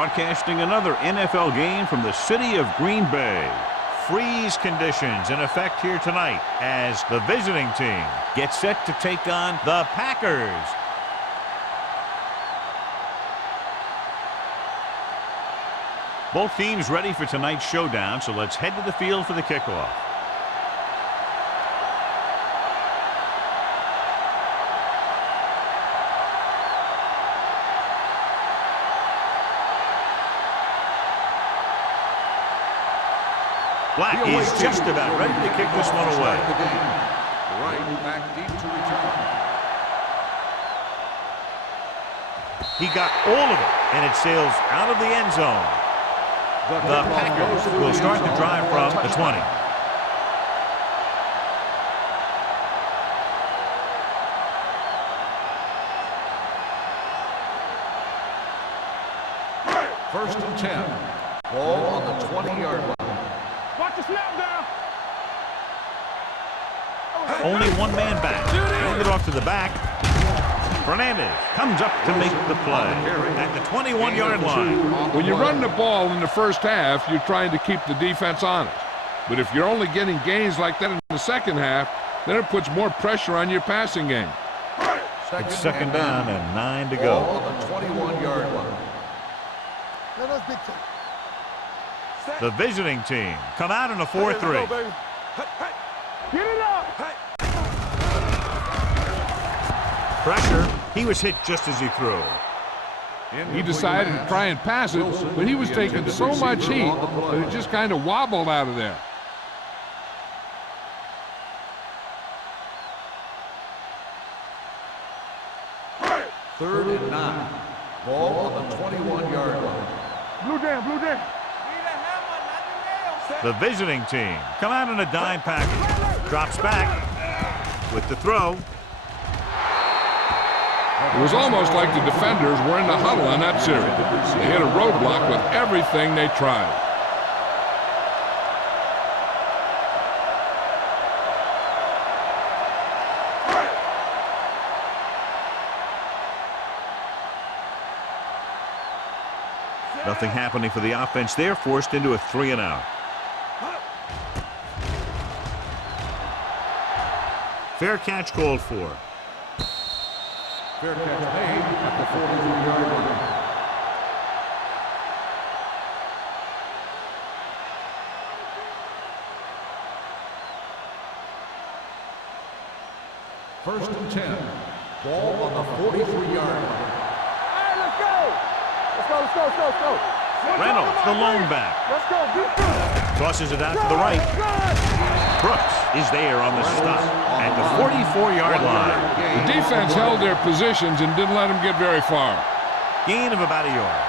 broadcasting another NFL game from the city of Green Bay. Freeze conditions in effect here tonight as the visiting team gets set to take on the Packers. Both teams ready for tonight's showdown, so let's head to the field for the kickoff. Black is just about ready to kick this one away. Right back deep to return. He got all of it, and it sails out of the end zone. The Packers will start the drive from the 20. First and 10. Ball on the 20-yard line. Watch the snap down. Only one man back. Hand it off to the back. Fernandez comes up to make the play at the 21-yard line. When you run the ball in the first half, you're trying to keep the defense honest. But if you're only getting gains like that in the second half, then it puts more pressure on your passing game. It's second down and 9 to go. Ball on the 21-yard line. The visiting team come out in a 4-3. Get it up. Pressure. He was hit just as he threw. He decided to try and pass it, but he was taking so much heat that it just kind of wobbled out of there. Third and 9. Ball on the 21-yard line. Blue down, blue down. The visiting team come out in a dime package. Drops back with the throw. It was almost like the defenders were in the huddle on that series. They hit a roadblock with everything they tried. Nothing happening for the offense there, forced into a 3-and-out. Fair catch called for. Fair catch made at the 43-yard line. First and 10. Ball on the 43-yard line. Hey, let's go. Let's go. Reynolds, the lone back. Let's go. Tosses it out to the right. Brooks is there on the stop at the 44-yard line. The defense held their positions and didn't let them get very far. Gain of about a yard.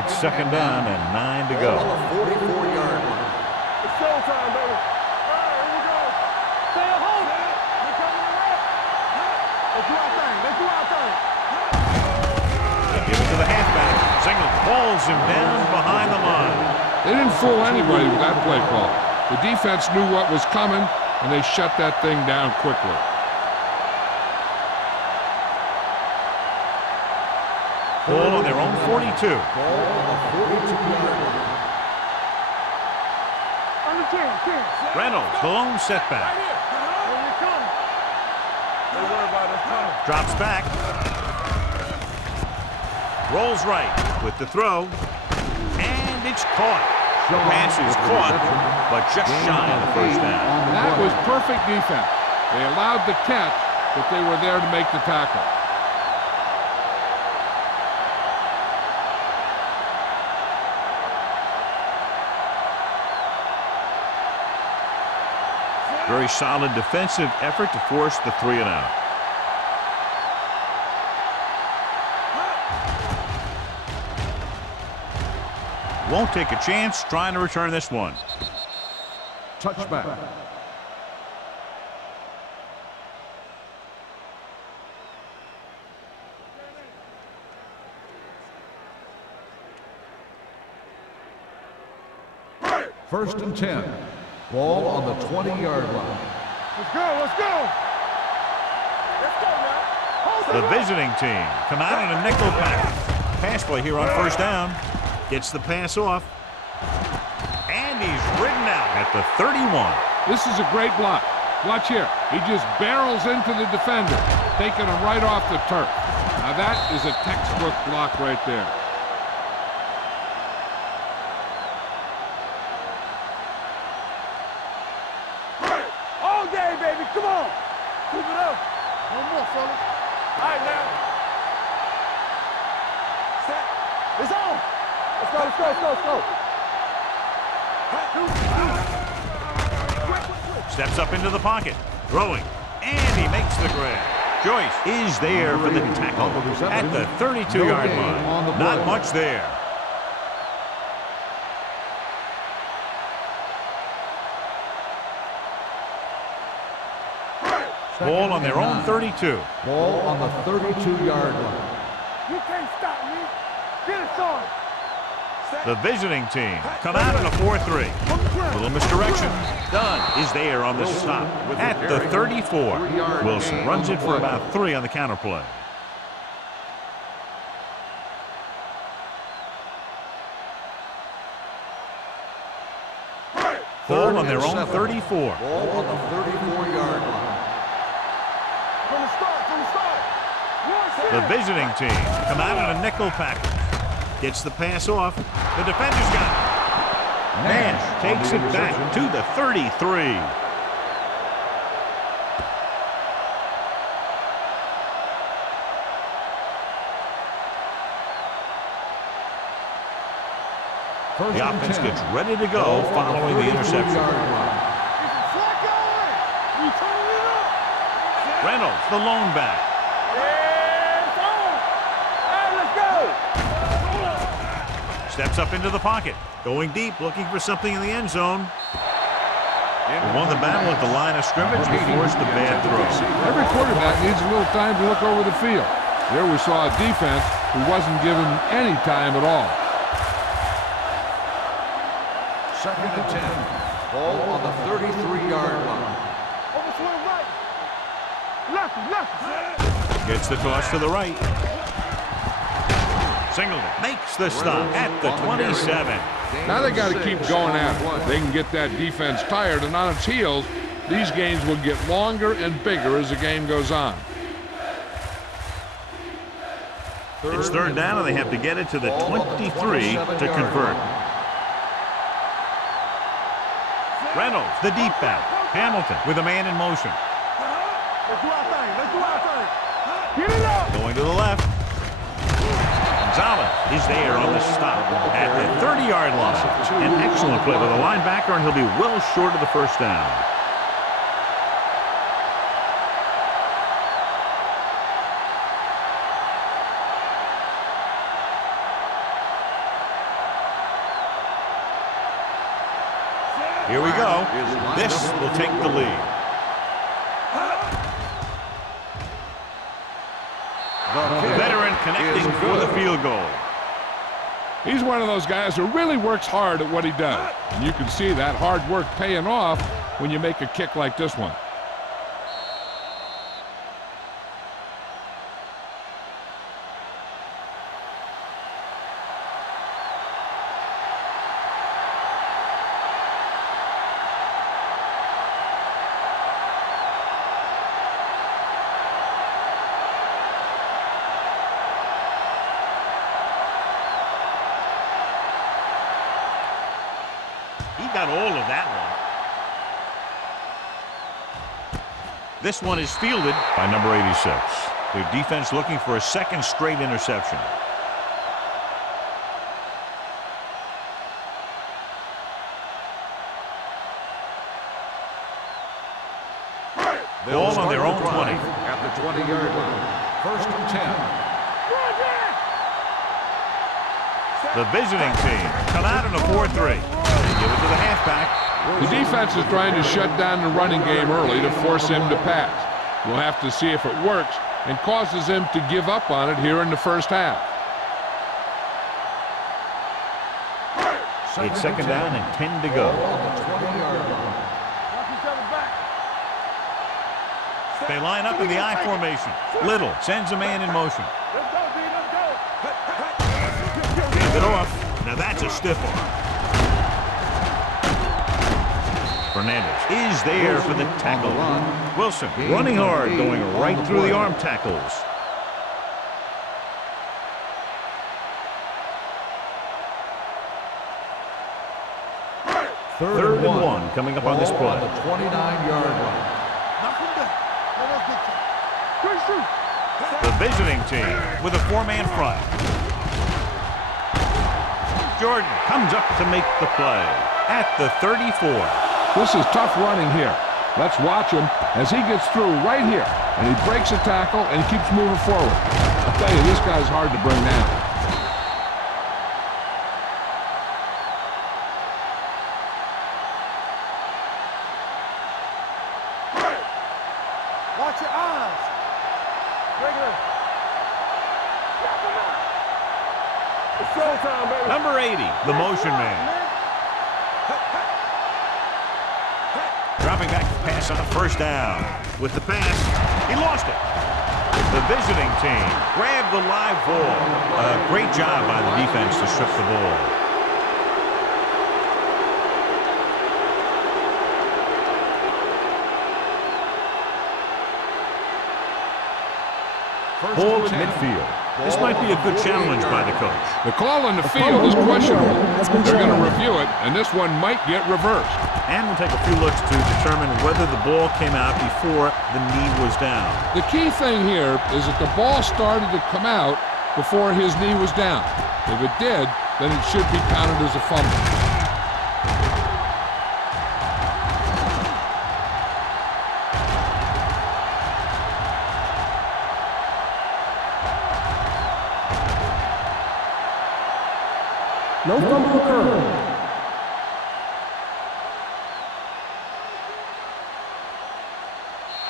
It's second down and 9 to go. On the 44-yard line. It's showtime, baby. All right, here we go. Stay at home. We're coming around. Let's do our thing. They give it to the halfback. Singleton hauls him down behind the line. They didn't fool anybody with that play call. The defense knew what was coming, and they shut that thing down quickly. Ball on their own 42. Ball on the 42-yard line. Under 10. Reynolds, the lone setback. Here we come. Don't worry about us coming. Drops back. Rolls right with the throw. And it's caught. The pass is caught, but just shy of the first down. That was perfect defense. They allowed the catch, but they were there to make the tackle. Very solid defensive effort to force the 3-and-out. Won't take a chance trying to return this one. Touchback. First and 10. Ball on the 20-yard line. Let's go. Let's go now. Hold The visiting team come out in a nickel package. Pass play here on first down. Gets the pass off. And he's ridden out at the 31. This is a great block. Watch here. He just barrels into the defender, taking him right off the turf. Now that is a textbook block right there. All day, baby. Come on. Keep it up. No more, fellas. All right, now. Set. It's on. Let's go, let's go, let's go, let's go. Steps up into the pocket. Throwing. And he makes the grab. Joyce is there for the tackle at the 32-yard line. Not much there. Ball on their own 32. Ball on the 32-yard line. You can't stop me. Get it on. The visiting team come out in a 4-3. Little misdirection. Dunn is there on the stop at the 34. Wilson runs it for about 3 on the counter play. Ball on their own 34. Ball on the 34-yard line. From the start. The visiting team come out in a nickel package. Gets the pass off. The defender's got it. Nash takes it back to the 33. The offense gets ready to go following the interception. Reynolds, the lone back. Steps up into the pocket. Going deep, looking for something in the end zone. And won the battle at the line of scrimmage and forced the bad throw. Every quarterback needs a little time to look over the field. There we saw a defense who wasn't given any time at all. 2nd and 10. Ball on the 33-yard line. Over to the right. Left. Gets the toss to the right. Singleton makes the stop at the 27. Now they got to keep going at it. They can get that defense tired and on its heels. These games will get longer and bigger as the game goes on. It's 3rd down and they have to get it to the 23 to convert. Reynolds, the deep back. Hamilton with a man in motion. Let's do our thing. Let's do our thing. Get it up. Going to the left. Gonzalez is there on the stop at the 30-yard line. An excellent play by the linebacker, and he'll be well short of the first down. Here we go. This will take the lead. The veteran connecting for the field goal. He's one of those guys who really works hard at what he does. And you can see that hard work paying off when you make a kick like this one. Got all of that one. This one is fielded by number 86. Their defense looking for a 2nd straight interception. Ball on their own 20. At the 20-yard line. 1st and 10. The visiting team come out in a 4-3. Give it to the halfback. The defense is trying to shut down the running game early to force him to pass. We'll have to see if it works and causes him to give up on it here in the first half. It's 2nd down and 10 to go. Watch each other back. They line up in the I formation. Little sends a man in motion. Let's go, D. Let's go. Gave it off. Now that's a stiff arm. Fernandez is there for the tackle. Wilson running hard, going right through the arm tackles. Third and one coming up on this play. The 29-yard line. The visiting team with a four-man front. Jordan comes up to make the play at the 34. This is tough running here. Let's watch him as he gets through right here. And he breaks a tackle and keeps moving forward. I'll tell you, this guy's hard to bring down. Watch your eyes. Regular. It's showtime, baby. Number 80, the motion man. Dropping back to pass on a first down. With the pass, he lost it. The visiting team grabbed the live ball. A great job by the defense to strip the ball. Ball at midfield. This might be a good challenge by the coach. The call on the field is questionable. They're going to review it, and this one might get reversed. And we'll take a few looks to determine whether the ball came out before the knee was down. The key thing here is that the ball started to come out before his knee was down. If it did, then it should be counted as a fumble. No fumble occurred.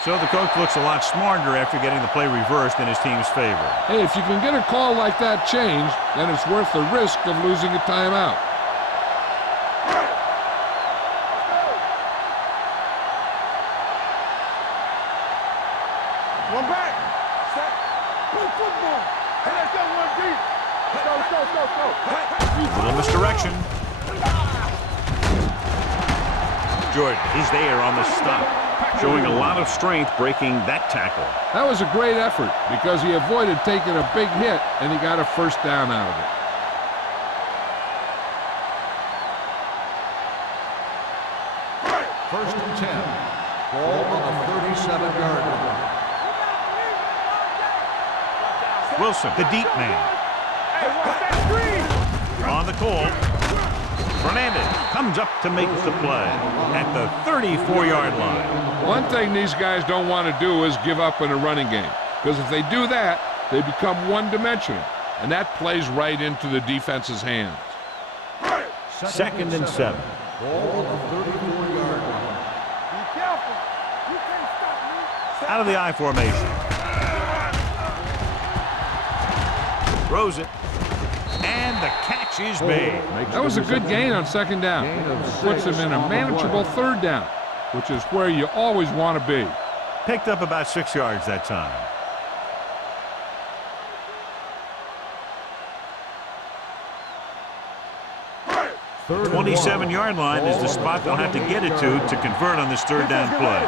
So the coach looks a lot smarter after getting the play reversed in his team's favor. Hey, if you can get a call like that changed, then it's worth the risk of losing a timeout. One back. Set. Play football. Hey, let's go one deep. Go. Little misdirection. Jordan is there on the stop, showing a lot of strength breaking that tackle. That was a great effort because he avoided taking a big hit and he got a first down out of it. First and 10. Ball on the 37-yard line. Wilson, the deep man. On the call. Fernandez comes up to make the play at the 34-yard line. One thing these guys don't want to do is give up in a running game, because if they do that, they become one-dimensional, and that plays right into the defense's hands. Second and 7. Ball on the 34-yard line. Be careful. You can't stop me. Out of the I formation. Throws it. And the catch is made. That was a good gain on second down. Puts him in a manageable third down, which is where you always want to be. Picked up about 6 yards that time. The 27-yard line is the spot they'll have to get it to convert on this third down play.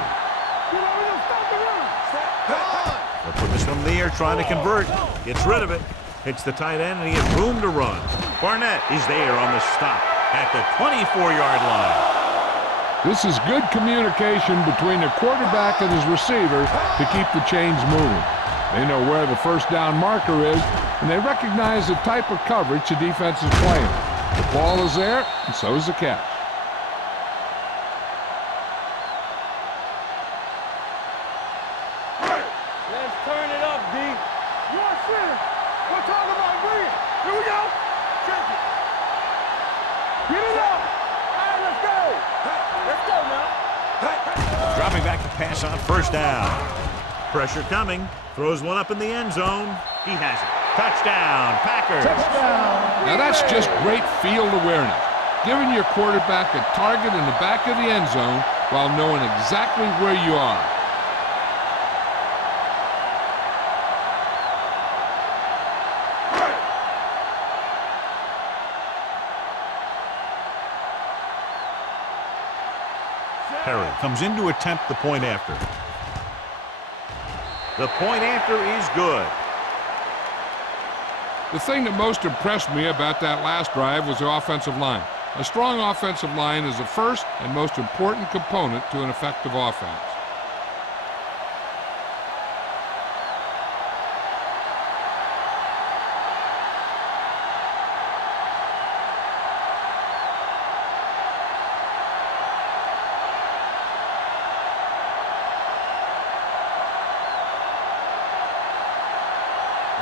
They'll put this one in the air trying to convert. Gets rid of it. Hits the tight end, and he has room to run. Barnett is there on the stop at the 24-yard line. This is good communication between the quarterback and his receiver to keep the chains moving. They know where the first down marker is, and they recognize the type of coverage the defense is playing. The ball is there, and so is the catch. Let's turn it up, D. You're serious. We're talking about green. Here we go. Check it. Get it up. All right, let's go. Let's go now. Dropping back to pass on first down. Pressure coming. Throws one up in the end zone. He has it. Touchdown, Packers. Now that's just great field awareness, giving your quarterback a target in the back of the end zone while knowing exactly where you are. Perry comes in to attempt the point after. The point after is good. The thing that most impressed me about that last drive was the offensive line. A strong offensive line is the first and most important component to an effective offense.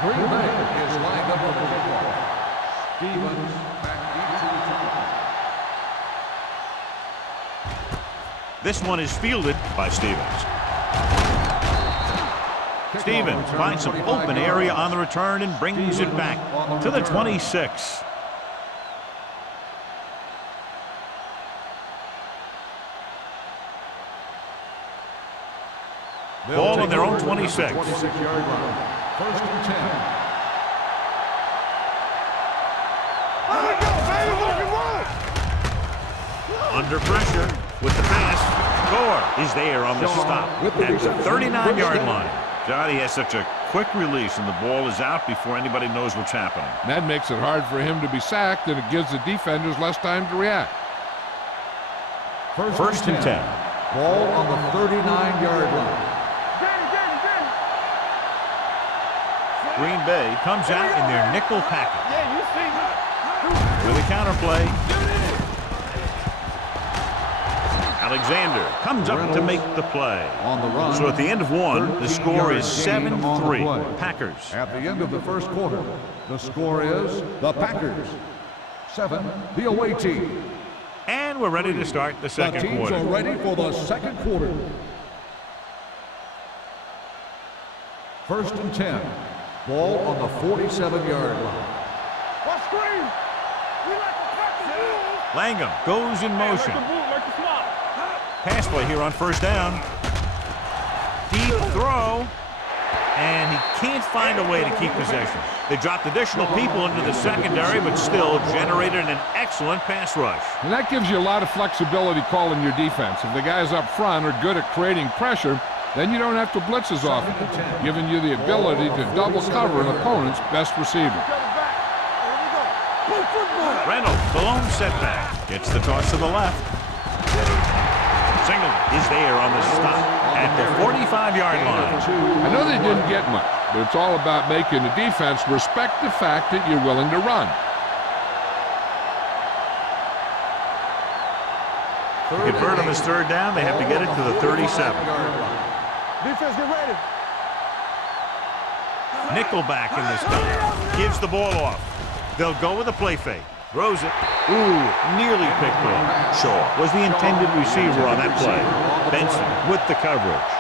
Green Bay is lined up for the kickoff. Stevens back into the This one is fielded by Stevens. Stevens finds some open area on the return and brings it back to the 26. Ball on their own 26. 26-yard line. First and 10. Under pressure with the pass. Gore is there on the stop at the 39-yard line. Johnny has such a quick release, and the ball is out before anybody knows what's happening. That makes it hard for him to be sacked, and it gives the defenders less time to react. First and 10. Ball on the 39-yard line. Green Bay comes out in their nickel package. With a counter play. Alexander comes up to make the play. On the run. So at the end of one, the score is 7-3. Packers. At the end of the first quarter, the score is the Packers 7, the away team. And we're ready to start the The second teams quarter. are ready for the second quarter. First and 10. Ball on the 47-yard line. What screen? We like to cut the rules. Langham goes in motion. Like the smile. Pass play here on first down. Deep throw. And he can't find a way to keep possession. They dropped additional people into the secondary, but still generated an excellent pass rush. And that gives you a lot of flexibility calling your defense. If the guys up front are good at creating pressure, then you don't have to blitz as often, giving you the ability to double cover an opponent's best receiver. Reynolds, the lone setback. Gets the toss to the left. Single is there on the stop at the 45-yard line. I know they didn't get much, but it's all about making the defense respect the fact that you're willing to run. To convert on this third down, they have to get it to the 37. Defense, get ready. Nickelback in this time. Gives the ball off. They'll go with a play fake. Throws it. Ooh, nearly picked off. Shaw was the intended receiver on that play. Benson with the coverage.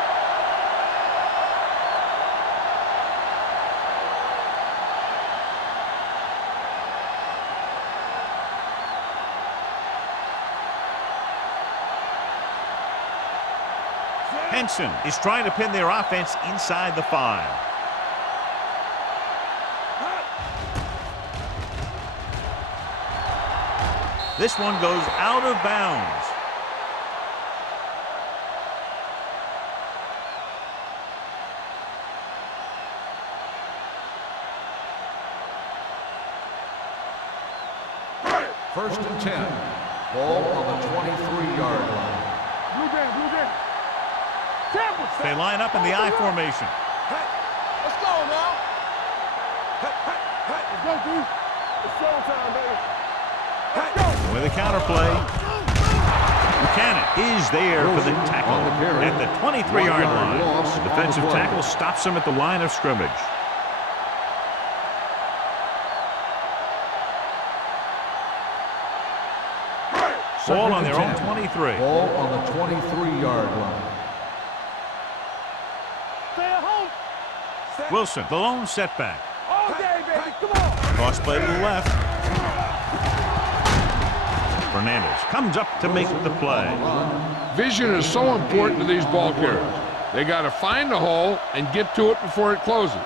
Henson is trying to pin their offense inside the 5. This one goes out of bounds. First and 10. Ball on the 23-yard line. Blue game, blue game. They line up in the I formation. Let's go now. Let's go, dude. It's showtime, baby. Let's go. With a counter play. Buchanan is there for the tackle at the 23-yard line. The defensive tackle stops him at the line of scrimmage. Ball on their own 23. Ball on the 23-yard line. Stay at home. Wilson, the lone setback. All day, baby. Come on. Cross play to the left. Fernandez comes up to make the play. Vision is so important to these ball carriers. They got to find the hole and get to it before it closes.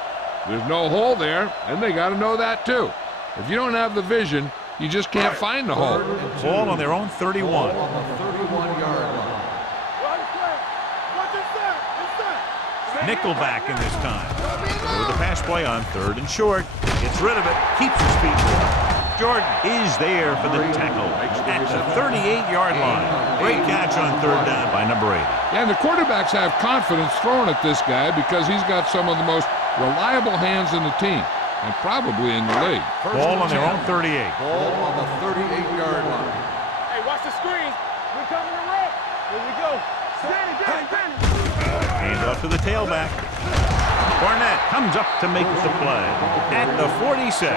There's no hole there, and they got to know that too. If you don't have the vision, you just can't find the hole. Ball on their own 31. Ball on the 31-yard line. Nickelback in this time. Go with the pass play on 3rd and short. Gets rid of it. Keeps his feet. Jordan is there for the tackle at the 38-yard line. Great catch on 3rd down by number 80. And the quarterbacks have confidence throwing at this guy because he's got some of the most reliable hands in the team, and probably in the league. Ball on their own 38. Ball on the 38-yard line. Hey, watch the screen. We're coming to rock. Here we go. Danny. Hand off to the tailback. Barnett comes up to make the play at the 46.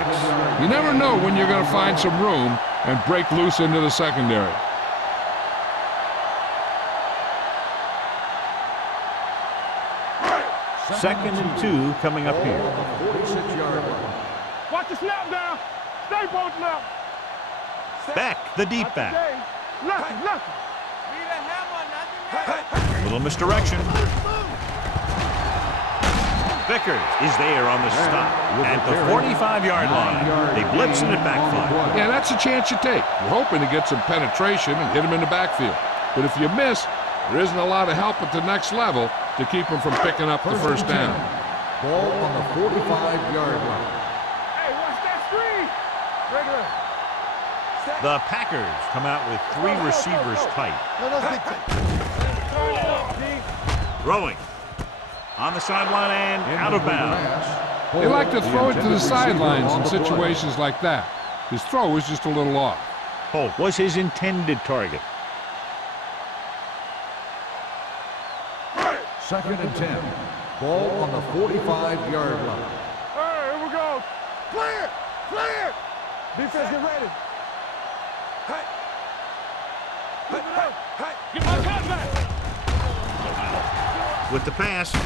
You never know when you're going to find some room and break loose into the secondary. Second and 2 coming up here. 46-yard line. Watch the snap down. Stay bolting up. Back, the deep back. Left. Little misdirection. Vickers is there on the stop at the 45-yard line. They blitz and it backfires. Yeah, that's a chance you take. You're hoping to get some penetration and hit him in the backfield. But if you miss, there isn't a lot of help at the next level to keep him from picking up the first down. Ball on the 45-yard line. Hey, watch that screen. Regular. The Packers come out with 3 receivers tight. Turn it up, D. Throwing. On the sideline and out of bounds. They like to throw it to the sidelines in situations like that. His throw was just a little off. Polk was his intended target. 2nd and 10. Ball on the 45-yard line. Hey, here we go. Clear. Defense, get ready. Get my cut back. With the pass, a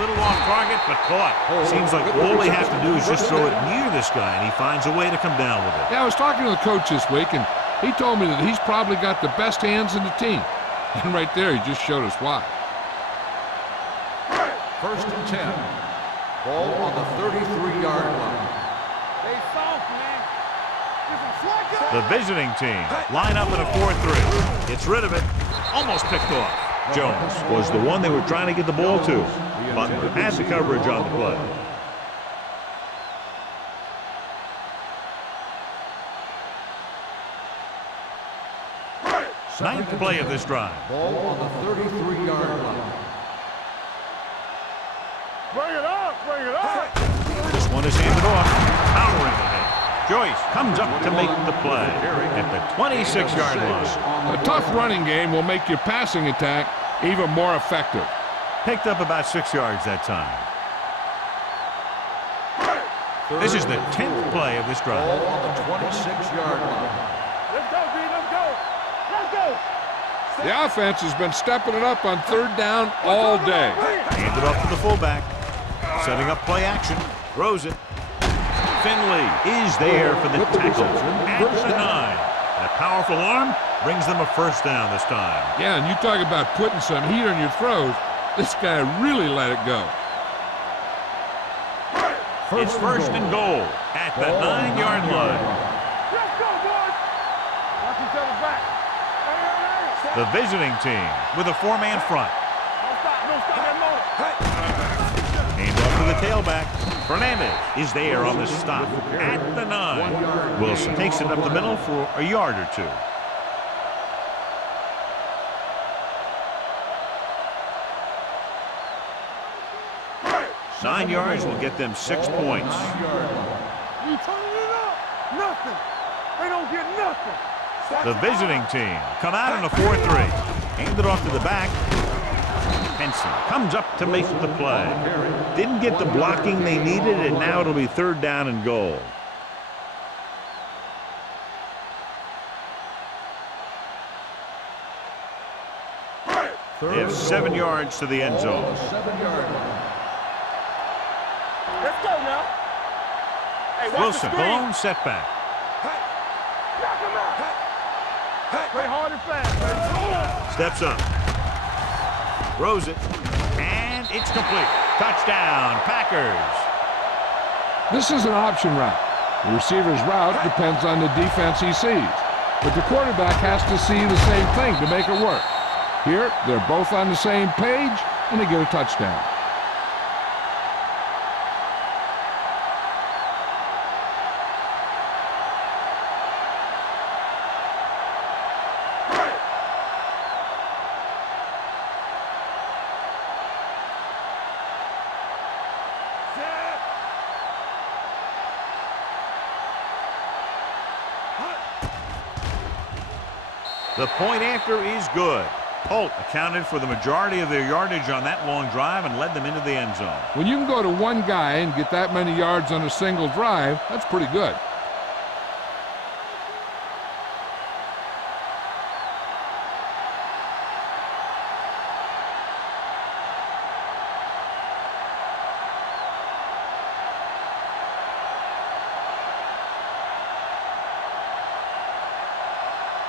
little off target, but caught. Seems like all they have to do is just throw it near this guy, and he finds a way to come down with it. Yeah, I was talking to the coach this week, and he told me that he's probably got the best hands in the team. And right there, he just showed us why. 1st and 10. Ball on the 33-yard line. Stay soft, man. The visiting team line up in a 4-3. Gets rid of it. Almost picked off. Jones was the one they were trying to get the ball to. Butler has the coverage on the play. Ninth play of this drive. Ball on the 33-yard line. Bring it up. This one is handed off. Powering ahead. Joyce comes up to make the play at the 26-yard line. A tough running game will make your passing attack even more effective. Picked up about 6 yards that time. This is the 10th play of this drive. Ball on the 26-yard line. Let's go, B. Let's go. The offense has been stepping it up on 3rd down all day. Handed off to the fullback. Setting up play action. Throws it. Finley is there for the tackle at the 9. And a powerful arm brings them a first down this time. Yeah, and you talk about putting some heat on your throws. This guy really let it go. It's first and goal at the 9-yard line. Let's go, boys. Watch each other back. Hey. The visiting team with a 4-man front. Don't stop that moment. Hand off to the tailback. Fernandez is there on the stop at the 9. Wilson takes it up the middle for a yard or 2. Nine yards will get them 6 points. You turning it up. Nothing. They don't get nothing. The visiting team come out in a 4-3. Hand it off to the back. Henson comes up to make the play. Didn't get the blocking they needed, and now it'll be 3rd down and goal. They have 7 yards to the end zone. 7-yard line. Let's go now. Hey, watch Wilson, the the screen. lone setback. Knock him out. Play hard and fast, baby. Steps up. Throws it. And it's complete. Touchdown, Packers. This is an option route. The receiver's route depends on the defense he sees. But the quarterback has to see the same thing to make it work. Here, they're both on the same page, and they get a touchdown. The point after is good. Holt accounted for the majority of their yardage on that long drive and led them into the end zone. When you can go to one guy and get that many yards on a single drive, that's pretty good.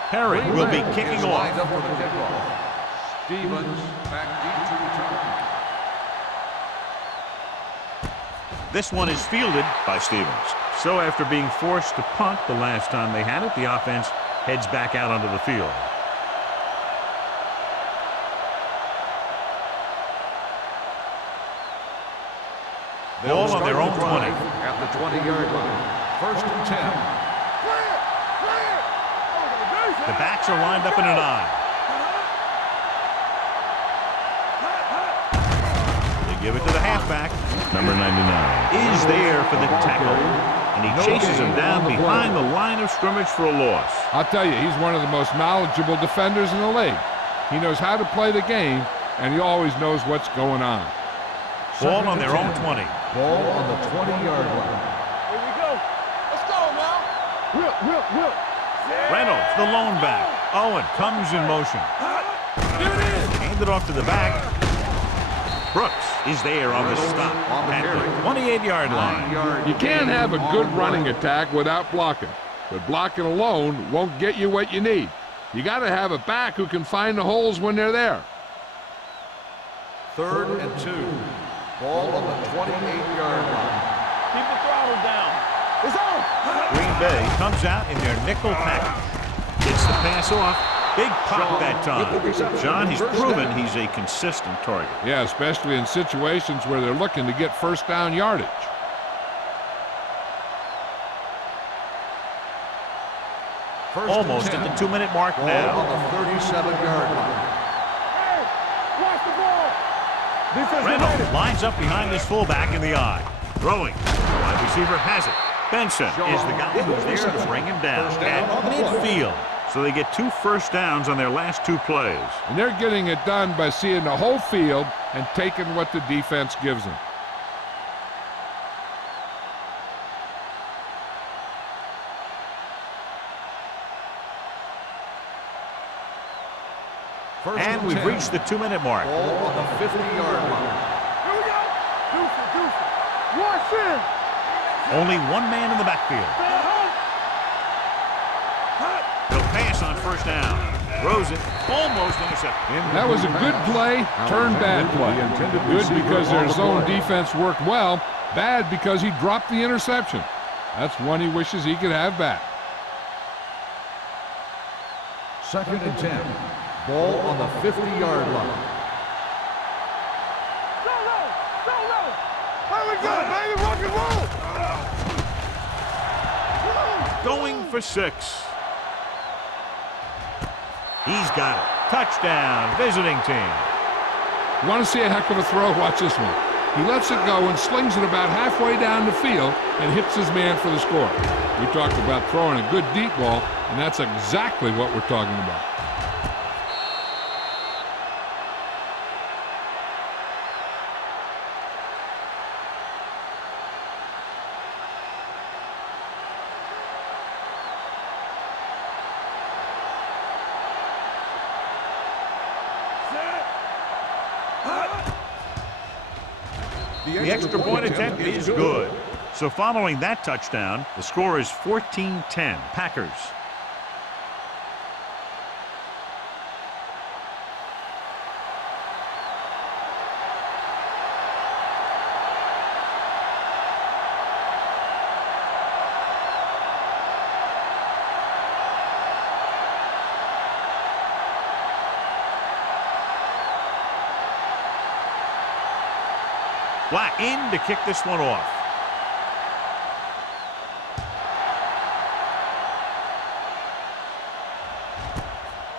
Perry will be kicking Is off. lined up for the kickoff. Stevens back deep to return. This one is fielded by Stevens. So after being forced to punt the last time they had it, the offense heads back out onto the field. Ball on their own 20. At the 20-yard line. First and 10. The backs are lined up in an I. They give it to the halfback. Number 99 is there for the tackle. And he chases him down behind the line of scrimmage for a loss. I'll tell you, he's one of the most knowledgeable defenders in the league. He knows how to play the game, and he always knows what's going on. Ball on their own 20. Ball on the 20-yard line. Here we go. Let's go now. Whip. Reynolds, the lone back. Owen comes in motion. Handed off to the back. Brooks is there on the stop at the 28-yard line. You can't have a good running attack without blocking, but blocking alone won't get you what you need. You got to have a back who can find the holes when they're there. Third and 2. Ball on the 28-yard line. Keep the throttle down. It's on. Green Bay comes out in their nickel package. Gets the pass off. Big pop that time. John, he's proven he's a consistent target. Yeah, especially in situations where they're looking to get first down yardage. Almost at the 2-minute mark Ball now. on the 37-yard line. Hey, watch the ball. Defense Reynolds ready. lines up behind his fullback in the I. Throwing. The wide receiver has it. Benson is the guy who's there to bring him down at midfield. So they get 2 first downs on their last 2 plays. And they're getting it done by seeing the whole field and taking what the defense gives them. And we've reached the 2-minute mark. Ball on the 50-yard line. Here we go. Deuce it. Watch in. Only 1 man in the backfield. He'll pass on first down. Throws it. Almost intercepted. That was a good play, turned bad play. Good because their zone defense worked well. Bad because he dropped the interception. That's one he wishes he could have back. Second and 10. Ball on the 50-yard line. Here we go, baby. Rock and roll. Going for 6. He's got it. Touchdown, visiting team. You want to see a heck of a throw? Watch this one. He lets it go and slings it about halfway down the field and hits his man for the score. We talked about throwing a good deep ball, and that's exactly what we're talking about. The extra point attempt is good. So following that touchdown, the score is 14-10, Packers. Black in to kick this one off.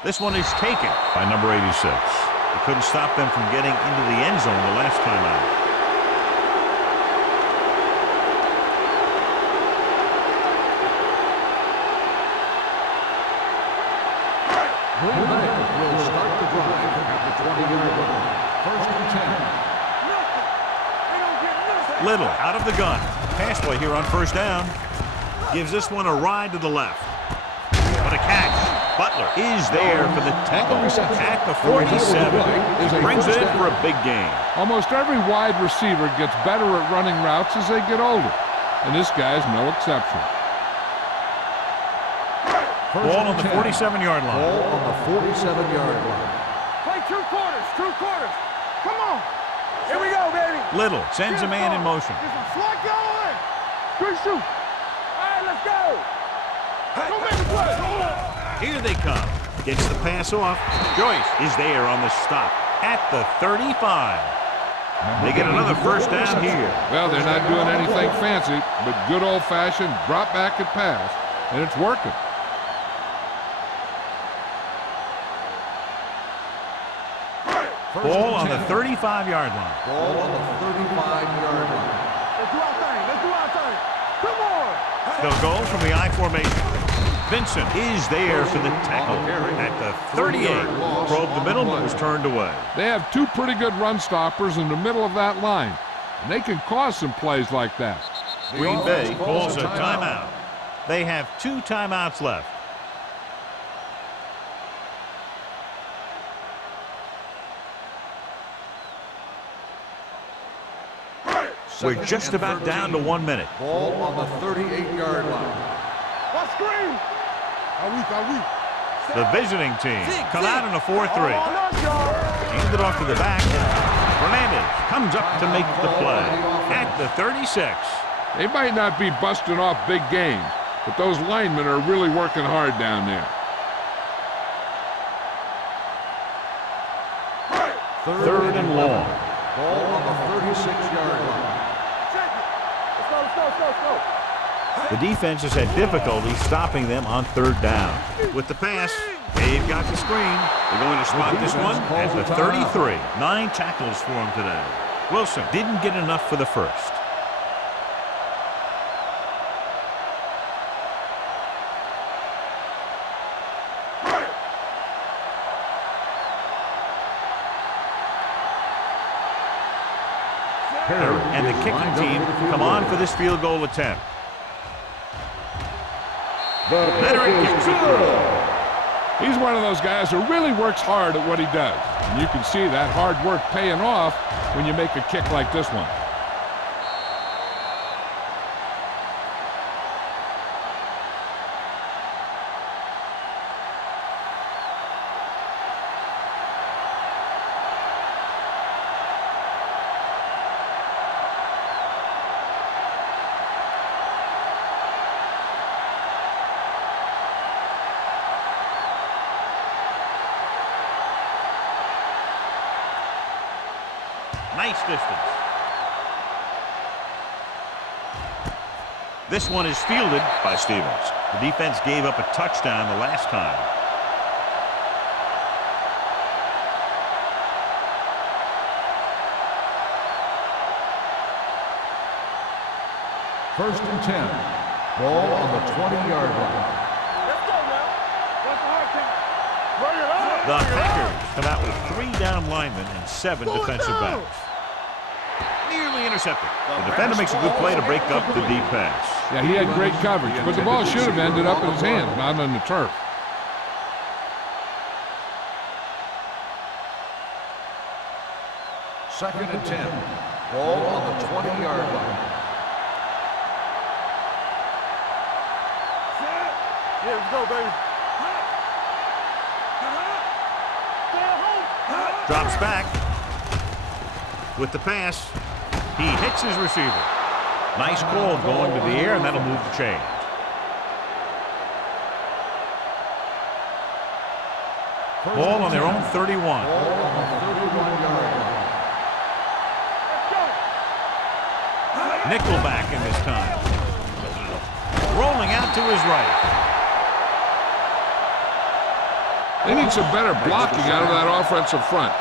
This one is taken by number 86. They couldn't stop them from getting into the end zone the last time out. Green Bay will start the drive at the 20-yard line. First and 10. Little out of the gun. Pass play here on first down. Gives this one a ride to the left. What a catch. Butler is there for the tackle at the 47. He brings it in for a big gain. Almost every wide receiver gets better at running routes as they get older, and this guy's no exception. Ball on the 47-yard line. Ball on the 47-yard line. Play 2 quarters, 2 quarters. Come on. Here we go, baby. Little sends a man in motion. Get some slack going. Good shoot. All right, let's go. Go make a play. Here they come. Gets the pass off. Joyce is there on the stop at the 35. They get another first down here. Well, they're not doing anything fancy, but good old-fashioned drop back and pass, and it's working. Ball on the 35-yard line. Ball on the 35-yard line. Let's do our thing. Let's do our thing. Come on. They'll go from the I formation. Vincent is there for the tackle at the 38. Probed the middle, but was turned away. They have 2 pretty good run stoppers in the middle of that line, and they can cause some plays like that. Green Bay calls a timeout. They have 2 timeouts left. We're just about down to 1 minute. Ball on the 38-yard line. What screen? The visiting team come out in a 4-3. Hand it off to the back. Fernandez comes up to make the play at the 36. They might not be busting off big games, but those linemen are really working hard down there. Third and long. Ball on the 36-yard line. Let's go. The defense has had difficulty stopping them on third down. With the pass, they've got the screen. They're going to spot this one at the 33. 9 tackles for him today. Wilson didn't get enough for the first. And the kicking team come on for this field goal attempt. Veteran kicks it through. He's one of those guys who really works hard at what he does. And you can see that hard work paying off when you make a kick like this one. Nice distance. This one is fielded by Stevens. The defense gave up a touchdown the last time. First and 10. Ball on the 20-yard line. Let's go now. What's the hard thing? Bring it up. The Packers come out with 3 down linemen and 7 defensive backs. Nearly intercepted. The defender makes a good play to break up the deep pass. Yeah, he had great coverage, but the ball should have ended up in his hands, not on the turf. Second and 10. Ball on the 20-yard line. Yeah, let's go, baby. Drops back. With the pass, he hits his receiver. Nice call going to the air, and that'll move the chains. Ball on their own 31. Ball on the 31-yard line. Nickelback in this time. Rolling out to his right. They need some better blocking out of that offensive front.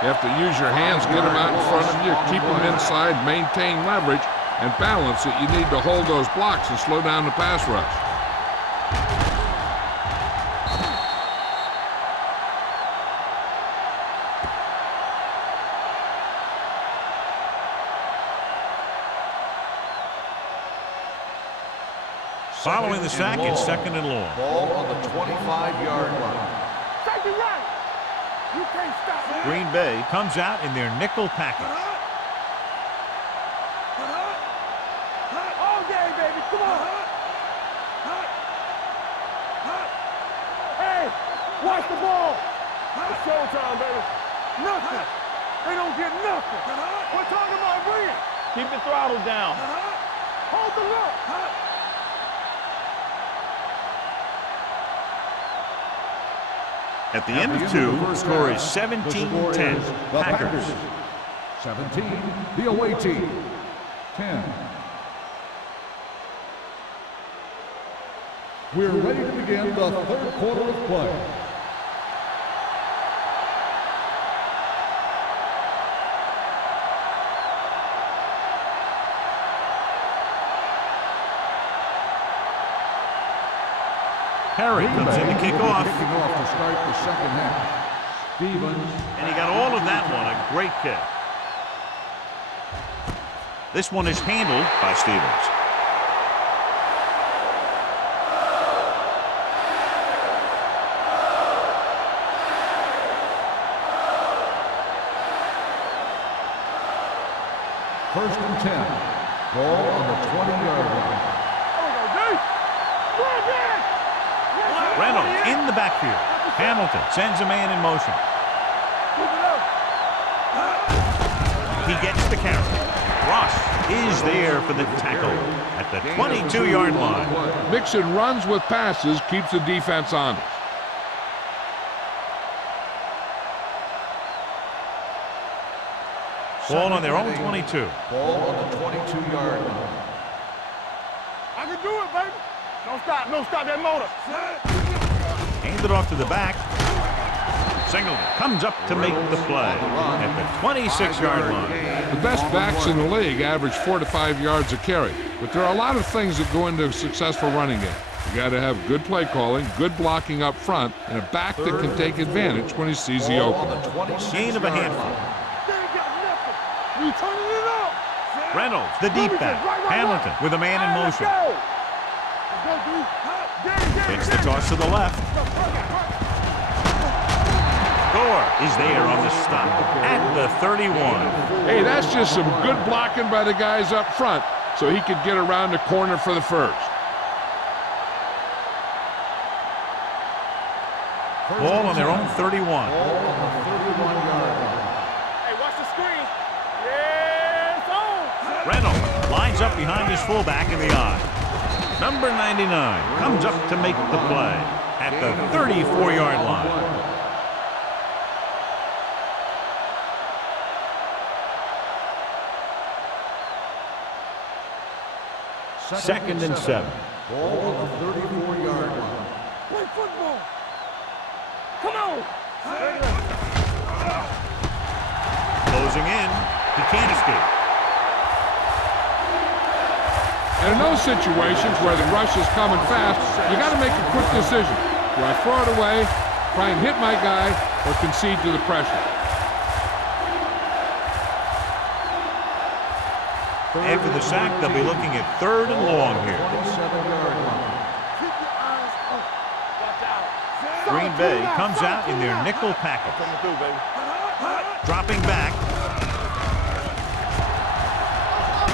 You have to use your hands, get them out in front of you, keep them inside, maintain leverage, and balance it. You need to hold those blocks and slow down the pass rush. Following the sack, it's 2nd and long. Ball on the 25-yard line. Take it right. You can't stop me. Green Bay comes out in their nickel package. All game, baby. Come on. Hey, watch the ball. It's showtime, baby. Nothing. They don't get nothing. We're talking about bringing. Keep the throttle down. Hold the look. At the end of 2, the score is 17-10. The Packers. 17, the away team. 10. We're ready to begin the 3rd quarter of play. Perry comes in to kick off. Kicking off to start the 2nd half. Stevens. And he got all of that one. A great kick. This one is handled by Stevens. First and 10. Ball on the 20-yard line. Reynolds in the backfield. Hamilton sends a man in motion. He gets the carry. Ross is there for the tackle at the 22-yard line. Mixon runs with passes, keeps the defense honest. Ball on their own 22. Ball on the 22-yard line. I can do it, baby. Don't stop. Don't stop that motor. Handed off to the back. Singleton comes up to make the play at the 26-yard line. The best backs in the league average 4 to 5 yards a carry, but there are a lot of things that go into a successful running game. You got to have good play calling, good blocking up front, and a back that can take advantage when he sees the opening. Gain of a handful. They ain't got nothing. You turning it up. Reynolds, the deep back. Hamilton with a man in motion. Takes the toss to the left. Gore is there on the stop at the 31. Hey, that's just some good blocking by the guys up front so he could get around the corner for the first. Ball on their own 31. Ball on the 31-yard line. Hey, watch the screen. Yeah, it's on. Reynolds lines up behind his fullback in the eye. Number 99 comes up to make the play at the 34-yard line. Second and 7. Ball on the 34-yard line. Play football. Come on. Closing in. He can't escape. And in those situations where the rush is coming fast, you got to make a quick decision. Do I throw it away, try and hit my guy, or concede to the pressure? After the sack, they'll be looking at 3rd and long here. 27-yard line. Keep your eyes up. Watch out. Green Bay comes out in their nickel package. Coming through, baby. Dropping back.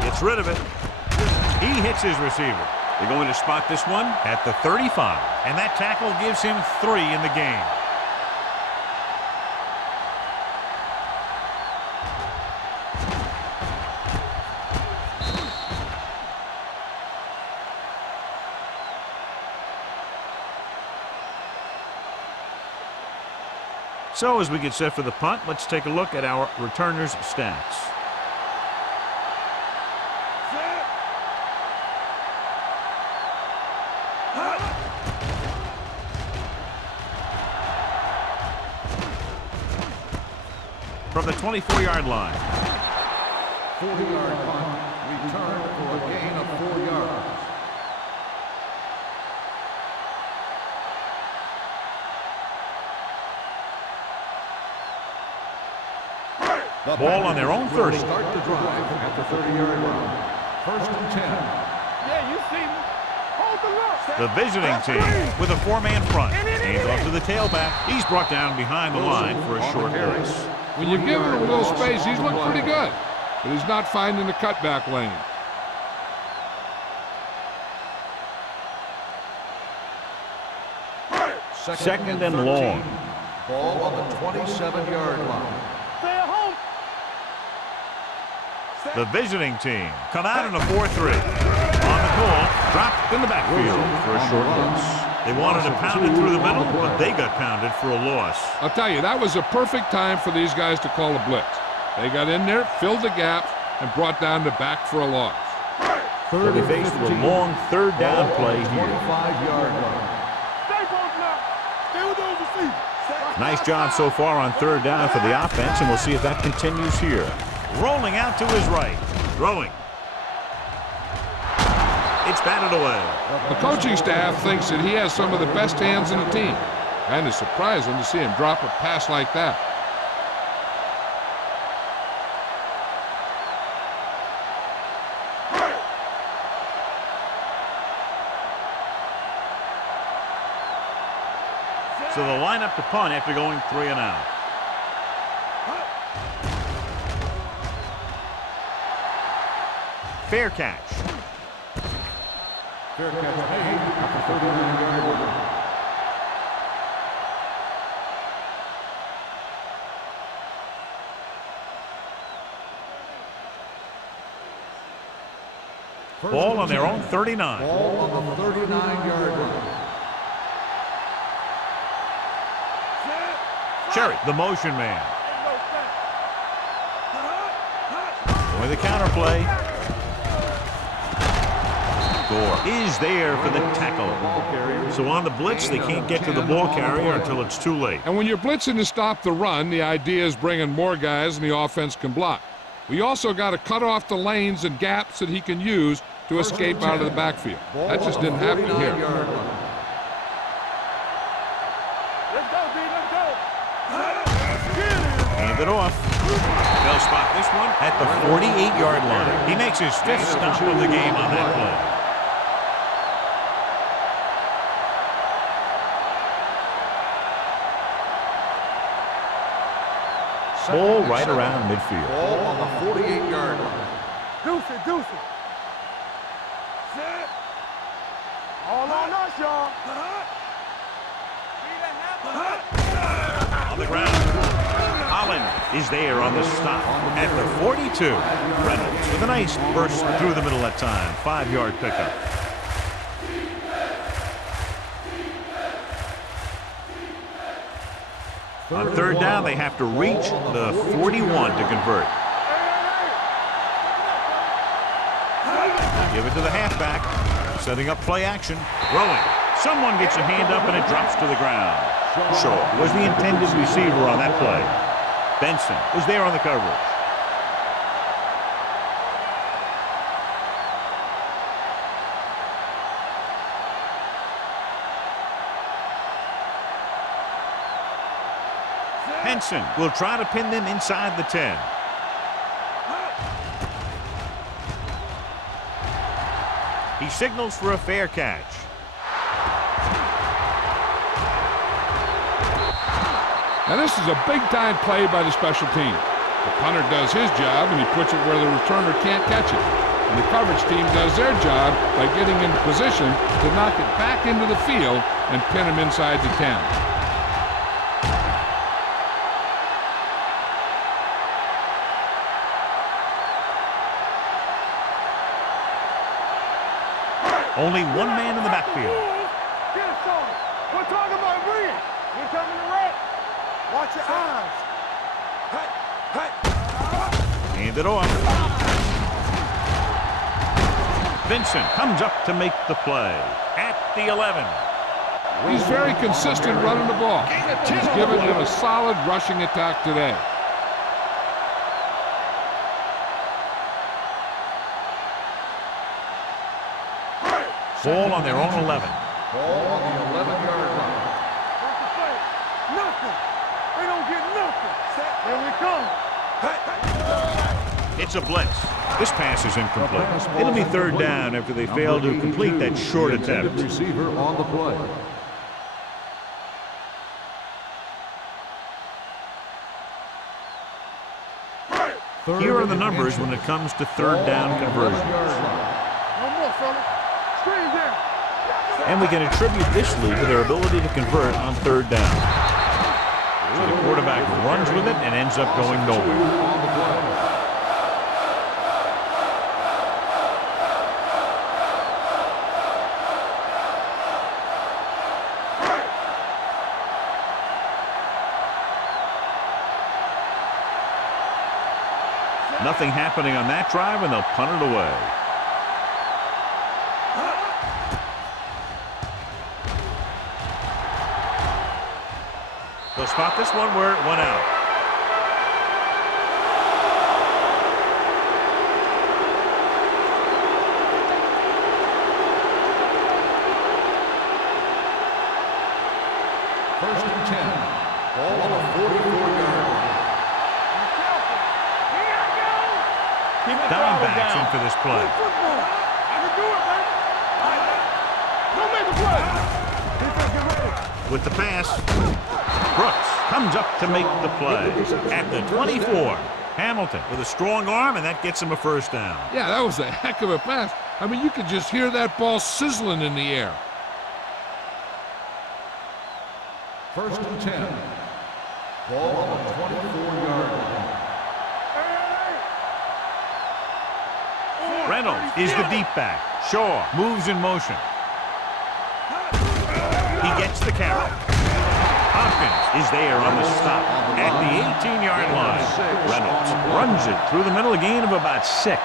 Gets rid of it. He hits his receiver. They're going to spot this one at the 35. And that tackle gives him 3 in the game. So as we get set for the punt, let's take a look at our returners' stats. From the 24-yard line. 40-yard punt. Return for a gain of 4 yards. The ball on their own 30. Start the drive at the 30-yard line. First and 10. Yeah, you see me. Hold The visiting team with a four-man front. Hands off to the tailback. He's brought down behind the line for a short loss. When you give him a little space, he's looked pretty good, but he's not finding the cutback lane. Second and long. Ball on the 27-yard line. Stay at home. The visiting team come out in a 4-3. On the call, dropped in the backfield for a short loss. They wanted to pound it through the middle, but they got pounded for a loss. I'll tell you, that was a perfect time for these guys to call a blitz. They got in there, filled the gaps, and brought down the back for a loss. So they faced a long third down play here. 25-yard line. Stay close now. Stay with those receivers. Nice job so far on third down for the offense, and we'll see if that continues here. Rolling out to his right. Throwing. It's batted away. The coaching staff thinks that he has some of the best hands in the team. And it's surprising to see him drop a pass like that. So the lineup to punt after going 3 and out. Fair catch. Fair catch made at the 39-yard line. Ball on their own 39. Ball on the 39-yard line. Cherry, the motion man. With the counter play. Gore is there for the tackle. So on the blitz, they can't get to the ball carrier until it's too late. And when you're blitzing to stop the run, the idea is bringing more guys and the offense can block. We also got to cut off the lanes and gaps that he can use to escape out of the backfield. That just didn't happen here. Let's go, D. Let's go. Hand it off. They'll spot this one at the 48-yard line. He makes his fifth stop of the game on that play. Ball right around midfield. Ball on the 48-yard line. Deuce it, deuce it. Set. All on us, y'all. On the ground. Holland is there on the stop at the 42. Reynolds with a nice burst through the middle that time. 5-yard pickup. On third down, they have to reach the 41 to convert. Give it to the halfback. Setting up play action. Throwing. Someone gets a hand up and it drops to the ground. Shaw was the intended receiver on that play. Benson was there on the coverage. Henson will try to pin them inside the 10. He signals for a fair catch. Now this is a big-time play by the special team. The punter does his job, and he puts it where the returner can't catch it. And the coverage team does their job by getting into position to knock it back into the field and pin him inside the 10. Only one man in the backfield. Get us on. We're talking about bringing. We're coming to red. Watch your eyes. Hand it off. Vincent comes up to make the play at the 11. He's very consistent running the ball. He's given them a solid rushing attack today. Ball on their own 11. Ball on the 11-yard line. What's the play? Nothing. They don't get nothing. Here we come. It's a blitz. This pass is incomplete. It'll be third down after they fail to complete that short attempt. Receiver on the play. Here are the numbers when it comes to third down conversions. No more, fellas. Screen down. And we can attribute this lead to their ability to convert on third down. So the quarterback runs with it and ends up going nowhere. Nothing happening on that drive, and they'll punt it away. They'll spot this one where it went out. First and 10. Ball on the 44-yard line. Diamondbacks in for this play. I can do it, man. Don't make the play. Defense, get ready. With the pass, Brooks comes up to make the play at the 24. Hamilton with a strong arm, and that gets him a first down. Yeah, that was a heck of a pass. I mean, you could just hear that ball sizzling in the air. First and 10. Ball on the 24-yard line. Reynolds is the deep back. Shaw moves in motion. He gets the carry. Hopkins is there on the stop at the 18-yard line. Reynolds runs it through the middle, a gain of about 6.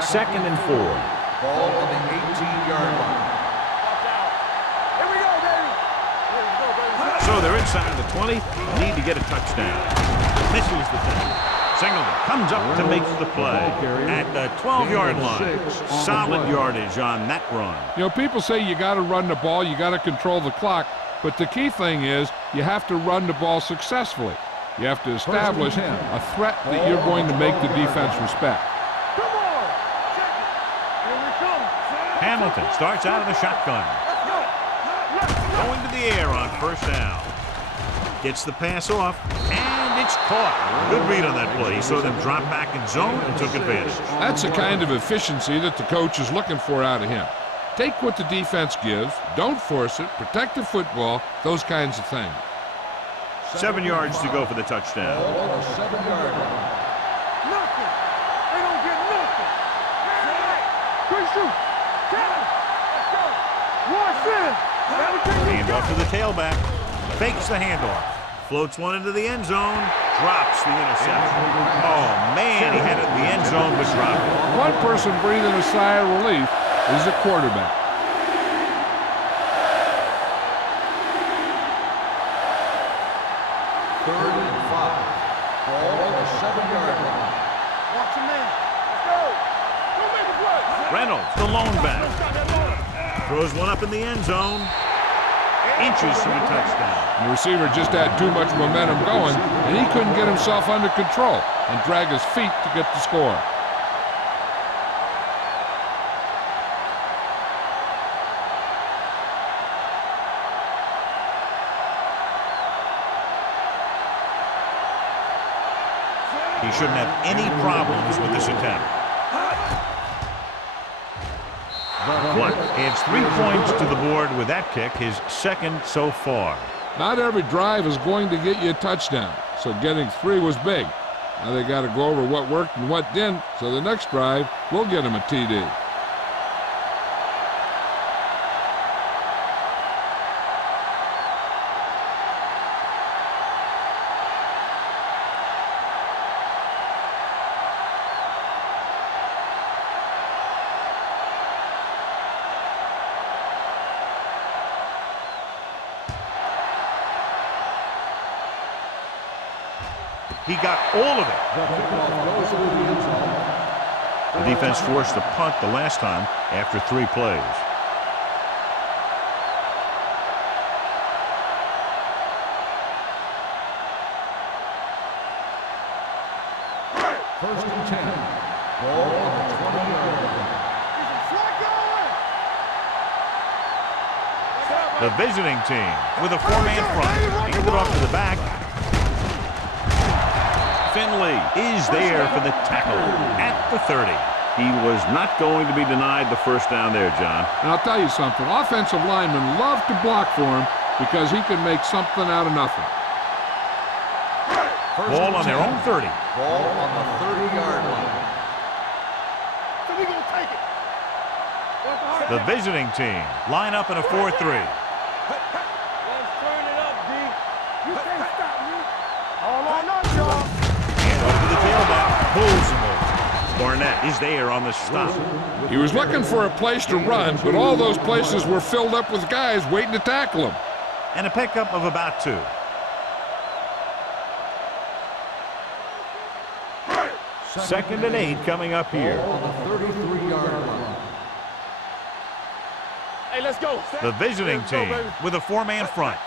Second and 4. Ball on the 18-yard line. Here we go, baby. Here we go, baby. So they're inside the 20. Need to get a touchdown. Misses the 10. Singleton comes up to make the play at the 12-yard line. Solid yardage on that run. You know, people say you got to run the ball, you got to control the clock, but the key thing is you have to run the ball successfully. You have to establish a threat that you're going to make the defense respect. Come on. Check it. Here we come. Hamilton starts out of the shotgun. Going to the air on first down. Gets the pass off, and it's caught. Good read on that play. He saw them drop back in zone and took advantage. That's the kind of efficiency that the coach is looking for out of him. Take what the defense gives, don't force it, protect the football, those kinds of things. 7 yards to go for the touchdown. Ball on the 7-yard line. Nothing. They don't get nothing. Good shoot. Let's go. One center. Hand off to the tailback. Fakes the handoff. Floats one into the end zone. Drops the interception. Oh, man, he had it in the end zone, but dropped it. One person breathing a sigh of relief is the quarterback. Third and 5. Ball on the 7-yard line. Watch your man. Let's go. Don't make a play. Reynolds, the lone back. Throws one up in the end zone. Inches from a touchdown. And the receiver just had too much momentum going, and he couldn't get himself under control and drag his feet to get the score. He shouldn't have any problems with this attempt. Blunt adds 3 points to the board with that kick, his second so far. Not every drive is going to get you a touchdown, so getting 3 was big. Now they got to go over what worked and what didn't, so the next drive will get him a TD. He got all of it. The defense forced a punt the last time after 3 plays. The visiting team with a four-man front. Hand it off to the back. Finley is there for the tackle at the 30. He was not going to be denied the first down there, John. And I'll tell you something. Offensive linemen love to block for him because he can make something out of nothing. Ball on their own 30. Ball on the 30-yard line. So we gonna take it. The visiting team line up in a 4-3. Let's turn it up, D. You can't stop me. All on us, y'all. And over the tailback. Pulls him over. Barnett is there on the stop. He was looking for a place to run, but all those places were filled up with guys waiting to tackle him. And a pickup of about 2. Second and 8 coming up here. On the 33-yard line. Hey, let's go. The visiting team with a four-man front.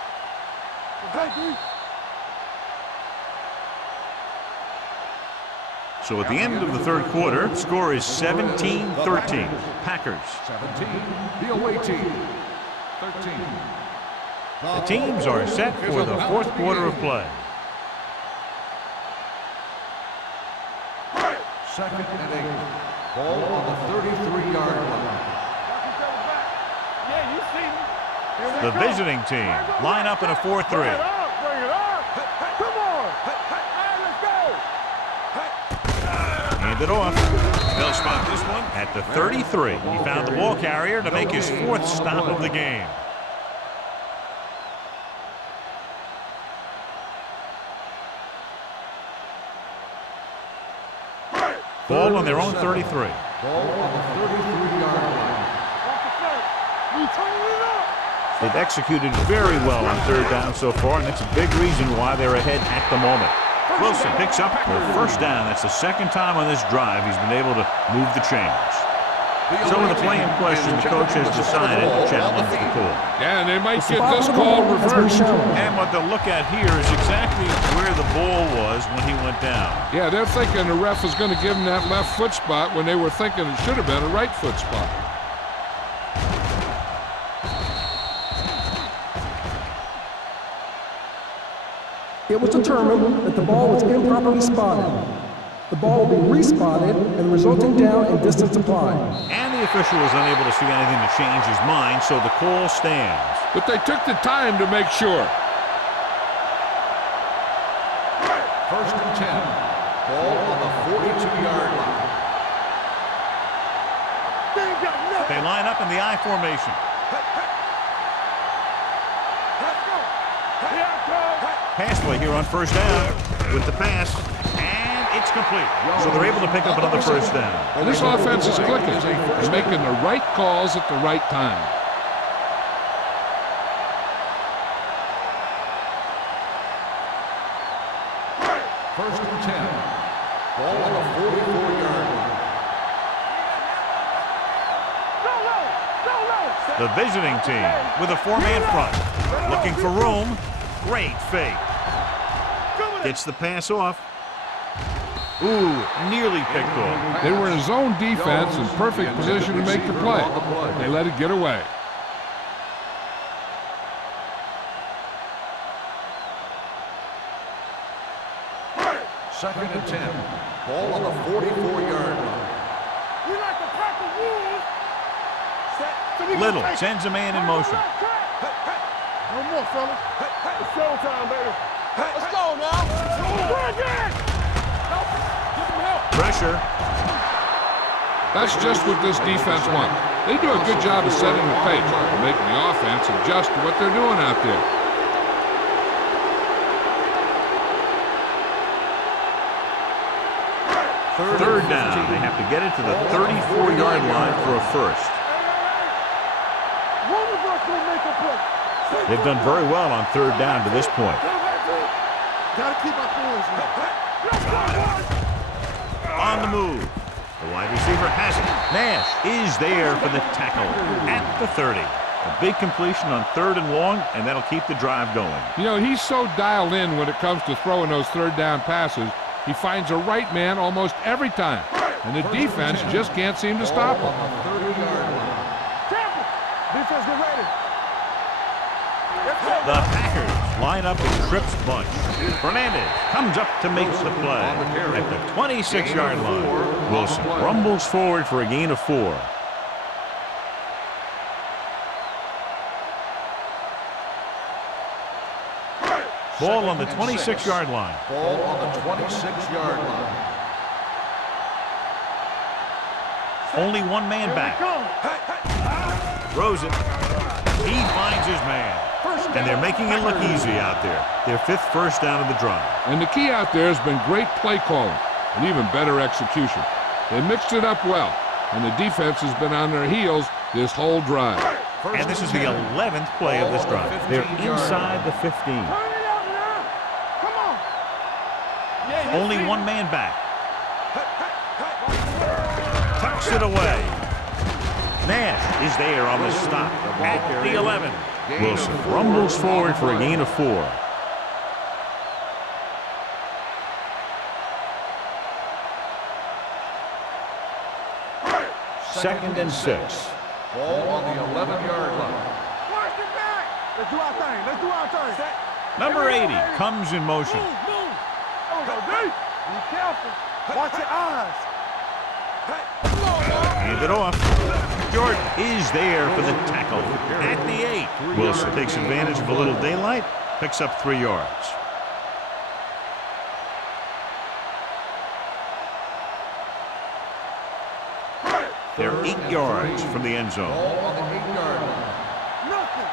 So at the end of the third quarter, the score is 17-13. Packers. 17, the away team. 13. The teams are set for the fourth quarter of play. Second and 8. Ball on the 33-yard line. Yeah, you see me. Here we The go. visiting team line up in a 4-3. Bring it up, bring it up. Come on. Hey, let's go. Hand it off. They'll spot this one at the 33. He found the ball carrier to make his fourth stop of the game. Ball on their own 33. Ball on the 33-yard line. We turning it up. They've executed very well on third down so far, and that's a big reason why they're ahead at the moment. Wilson picks up the first down. That's the second time on this drive he's been able to move the chains. So with the play in question, the coach has decided to challenge the call. Yeah, and they might get this call reversed. And what they'll look at here is exactly where the ball was when he went down. Yeah, they're thinking the ref is going to give him that left foot spot when they were thinking it should have been a right foot spot. It was determined that the ball was improperly spotted. The ball will be respotted and resulting down and distance applied. And the official was unable to see anything to change his mind, so the call stands. But they took the time to make sure. First and 10. Ball on the 42-yard line. They ain't got nothing. They line up in the I formation. Let's go. Here I come. Pass play here on first down with the pass, and it's complete. So they're able to pick up another first down. And this offense is clicking. They're making the right calls at the right time. First and 10. Ball on the 44-yard line. Go low. Go low. The visiting team with a four-man front. Looking for room. Great fake. Gets the pass off. Ooh, nearly picked off. They were in zone defense in perfect position to make the play. They let it get away. Second and 10. Ball on the 44-yard line. We like to crack the rules. So we Little gonna take it. sends a man in motion. No more, fellas. It's showtime, baby. Let's go now. Bring it. Help. Give him help. Pressure. That's just what this defense wants. They do a good job of setting the pace, making the offense adjust to what they're doing out there. Third down. They have to get it to the 34-yard line for a first. One of us will make a play. They've done very well on third down to this point. Gotta keep our poise now. Let's go, boys. On the move. The wide receiver has it. Nash is there for the tackle at the 30. A big completion on third and long, and that'll keep the drive going. You know, he's so dialed in when it comes to throwing those third down passes. He finds a right man almost every time, and the defense just can't seem to stop him. On the 30-yard line. Temple. Defense, get ready. The Packers line up in trips bunch. Fernandez comes up to make the play at the 26-yard line. Wilson rumbles forward for a gain of 4. Ball on the 26-yard line. Ball on the 26-yard line. Only one man back. Throws it. He finds his man. And they're making it look easy out there. Their 5th first down of the drive. And the key out there has been great play calling and even better execution. They mixed it up well, and the defense has been on their heels this whole drive. And this is the 11th play of this drive. They're inside the 15. Only one man back. Tucks it away. Nash is there on the stop at the 11. Wilson rumbles forward for a gain of 4. Second and 6. Ball on the 11-yard line. Watch it back. Let's do our thing. Let's do our thing. Number 80 comes in motion. Move. There we go, D. Be careful. Watch your eyes. Hand it off. Jordan is there for the tackle at the 8. Wilson takes advantage of a little daylight, picks up 3 yards. They're 8 yards from the end zone. Ball on the 8-yard line. Nothing.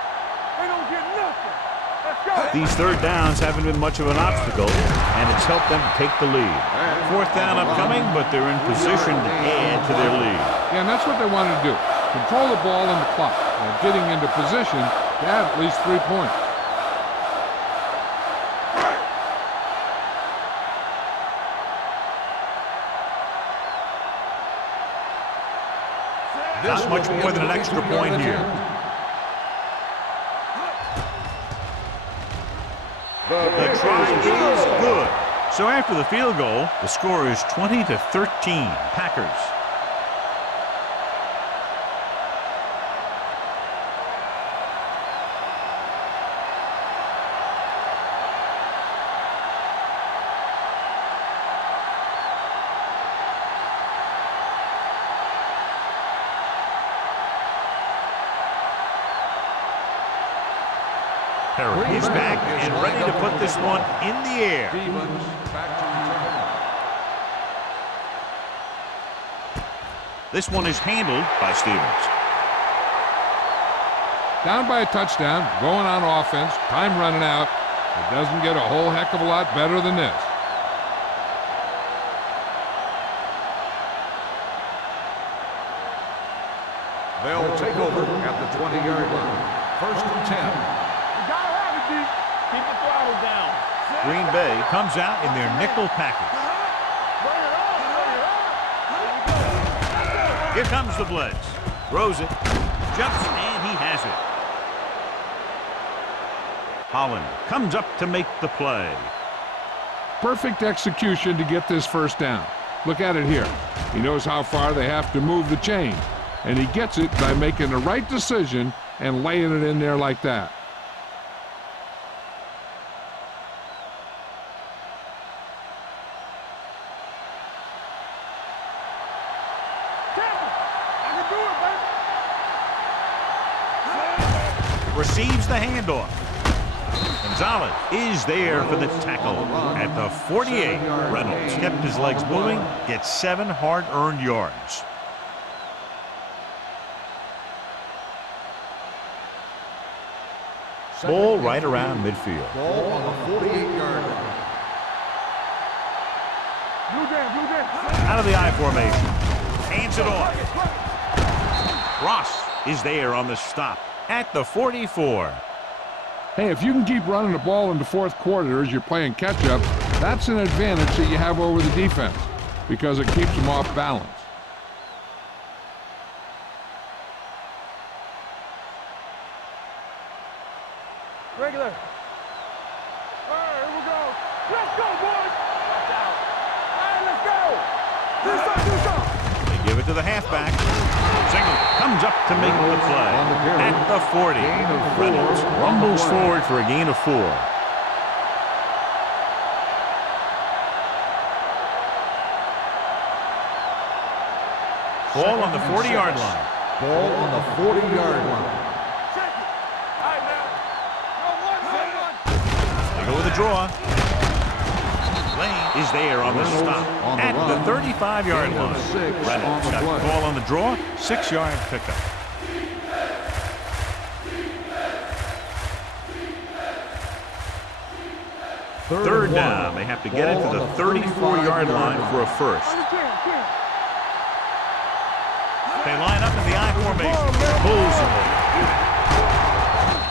They don't get nothing. Let's go. These third downs haven't been much of an obstacle, and it's helped them to take the lead. 4th down upcoming, but they're in position to add to their lead. Yeah, and that's what they wanted to do. Control the ball and the clock while getting into position to add at least 3 points. Not much more than an extra point here. The try is good. So after the field goal, the score is 20-13, Packers. Perry is back and ready to put this one in the air. Stevens back to return. This one is handled by Stevens. Down by a touchdown, going on offense, time running out. It doesn't get a whole heck of a lot better than this. They'll take over at the 20-yard line. 1st and 10. You gotta have it, D. Keep the throttle down. Green Bay comes out in their nickel package. Bring it on. Here comes the blitz. Throws it. Jumps, and he has it. Holland comes up to make the play. Perfect execution to get this first down. Look at it here. He knows how far they have to move the chain, and he gets it by making the right decision and laying it in there like that. Receives the handoff. Gonzalez is there for the tackle at the 48. Reynolds kept his legs moving, gets 7 hard-earned yards. Ball right around midfield. Ball on the 48-yard line. Out of the I formation. Hands it off. Ross is there on the stop at the 44. Hey, if you can keep running the ball in the 4th quarter as you're playing catch-up, that's an advantage that you have over the defense because it keeps them off balance. Regular. All right, here we go. Let's go, boys. Watch out. All right, let's go. Do something. They give it to the halfback. Single comes up to make the play. At the 40, Reynolds rumbles forward for a gain of 4. Ball on the 40-yard line. Ball on the 40-yard line. They go with a draw. Lane is there on the stop at the 35-yard line. Reynolds got the ball on the draw, 6-yard pickup. Third down. They have to get it to the 34-yard line for a first. They line up in the I formation. Pulls it.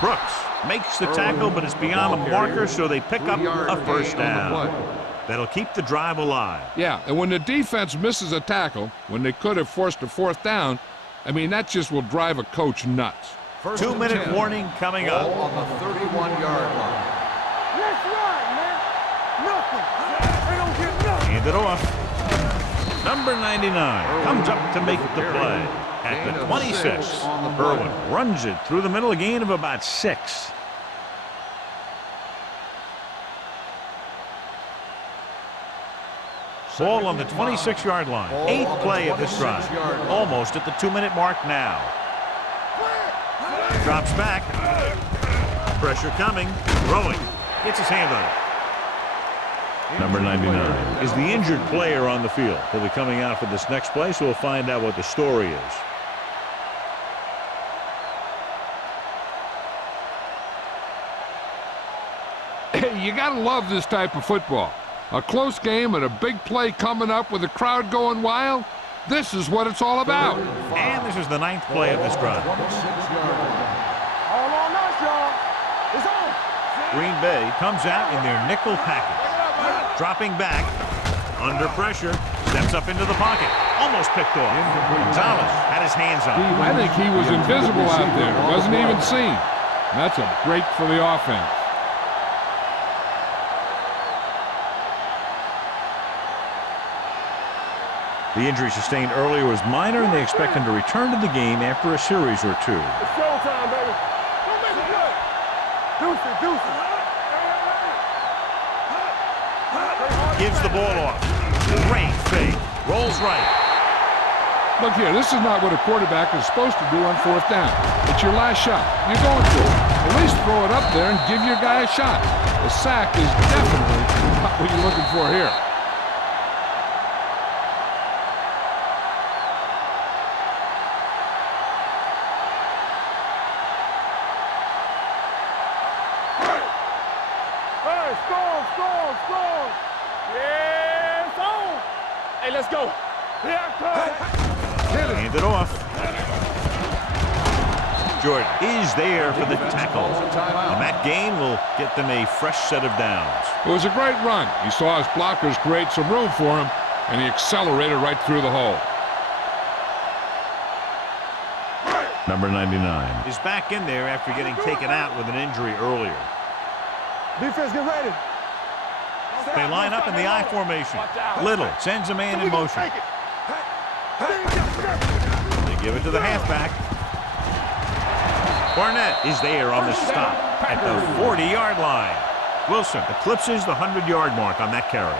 Brooks makes the tackle, but it's beyond the marker, so they pick up a first down. That'll keep the drive alive. Yeah, and when the defense misses a tackle, when they could have forced a 4th down, I mean, that just will drive a coach nuts. 2-minute warning coming up. Ball on the 31-yard line. Let's run, man. Nothing. They don't get nothing. Hand it off. Number 99 comes up to make the play. At the 26, Irwin runs it through the middle, a gain of about 6. Ball on the 26-yard line. 8th play of this drive. Almost at the 2-minute mark now. Drops back. Pressure coming. Throwing. Gets his hand on it. Number 99 is the injured player on the field. He'll be coming out for this next play, so we'll find out what the story is. Hey, you got to love this type of football. A close game and a big play coming up with the crowd going wild. This is what it's all about. And this is the 9th play of this drive. All on us, y'all. It's on. Green Bay comes out in their nickel package. Dropping back, under pressure, steps up into the pocket. Almost picked off. Gonzalez had his hands on it. I think he was invisible out there. Wasn't even seen. That's a break for the offense. The injury sustained earlier was minor, and they expect him to return to the game after a series or 2. It's showtime, baby. Don't make it good. Deuces. Gives the ball off. Great fake. Rolls right. Look here, this is not what a quarterback is supposed to do on 4th down. It's your last shot. You're going for it. At least throw it up there and give your guy a shot. The sack is definitely not what you're looking for here. Score. Yeah, it's on. Hey, let's go. Here I come. Hand it off. Jordan is there for the tackle. And that gain will get them a fresh set of downs. It was a great run. He saw his blockers create some room for him, and he accelerated right through the hole. Number 99 is back in there after getting taken out with an injury earlier. Defense, get ready. They line up in the I formation. Little sends a man in motion. They give it to the halfback. Barnett is there on the stop at the 40-yard line. Wilson eclipses the 100-yard mark on that carry.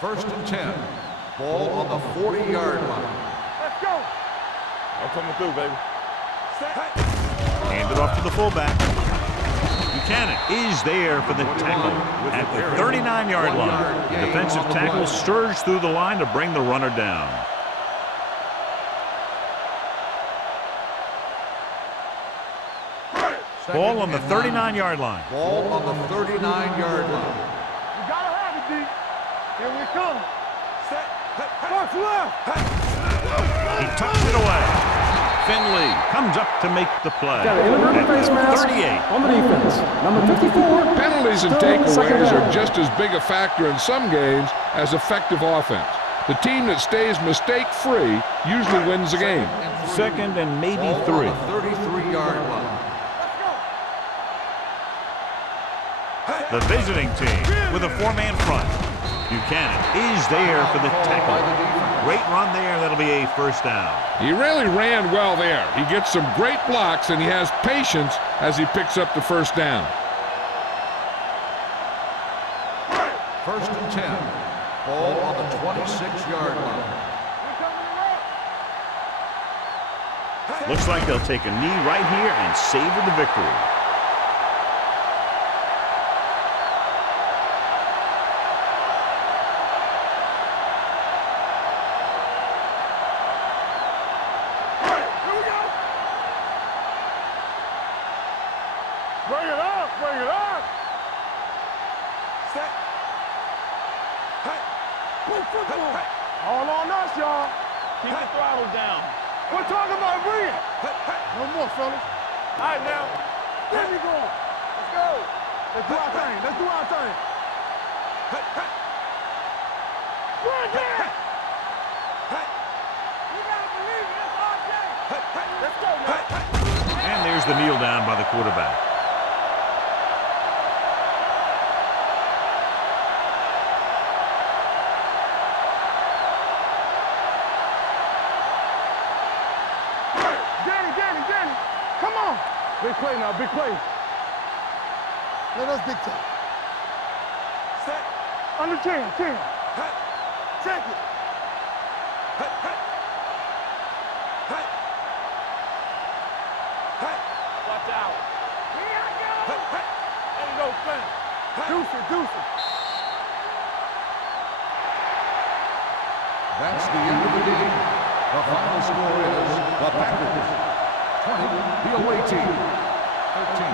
First and 10. Ball on the 40-yard line. Let's go. I'm coming through, baby. Hand it off to the fullback. Buchanan is there for the tackle at the 39-yard line. The defensive tackle surged through the line to bring the runner down. Ball on the 39-yard line. Ball on the 39-yard line. You gotta have it, D. Here we come. March left. He tucks it away. Finley comes up to make the play. Got an inadvertent face mask 38. on the defense. Number 54. Penalties and Still second takeaways down. are just as big a factor in some games as effective offense. The team that stays mistake-free usually wins the game. Second and maybe Ball 3. on the 33-yard line. Let's The visiting team with a 4-man front. Buchanan is there for the tackle. Great run there. That'll be a first down. He really ran well there. He gets some great blocks, and he has patience as he picks up the first down. First and 10. Ball on the 26-yard line. Looks like they'll take a knee right here and savor the victory. Bring it up, bring it up. Set. Hey. Move football. Hey. All on us, y'all. Keep the throttle down. We're talking about bring it. No more, fellas. All right, now. Where we going? Let's go. Let's do our thing. Let's do our thing. Run there. You gotta believe it. It's our day. Let's go, man. And there's the kneel down by the quarterback. Come on. Big play now, big play. Let us big time. Set. Under 10. Check it. Watch out. Here I go. There you go, son. Deuce it. That's the end of the game. The final score is the Packers 20, the away team 13.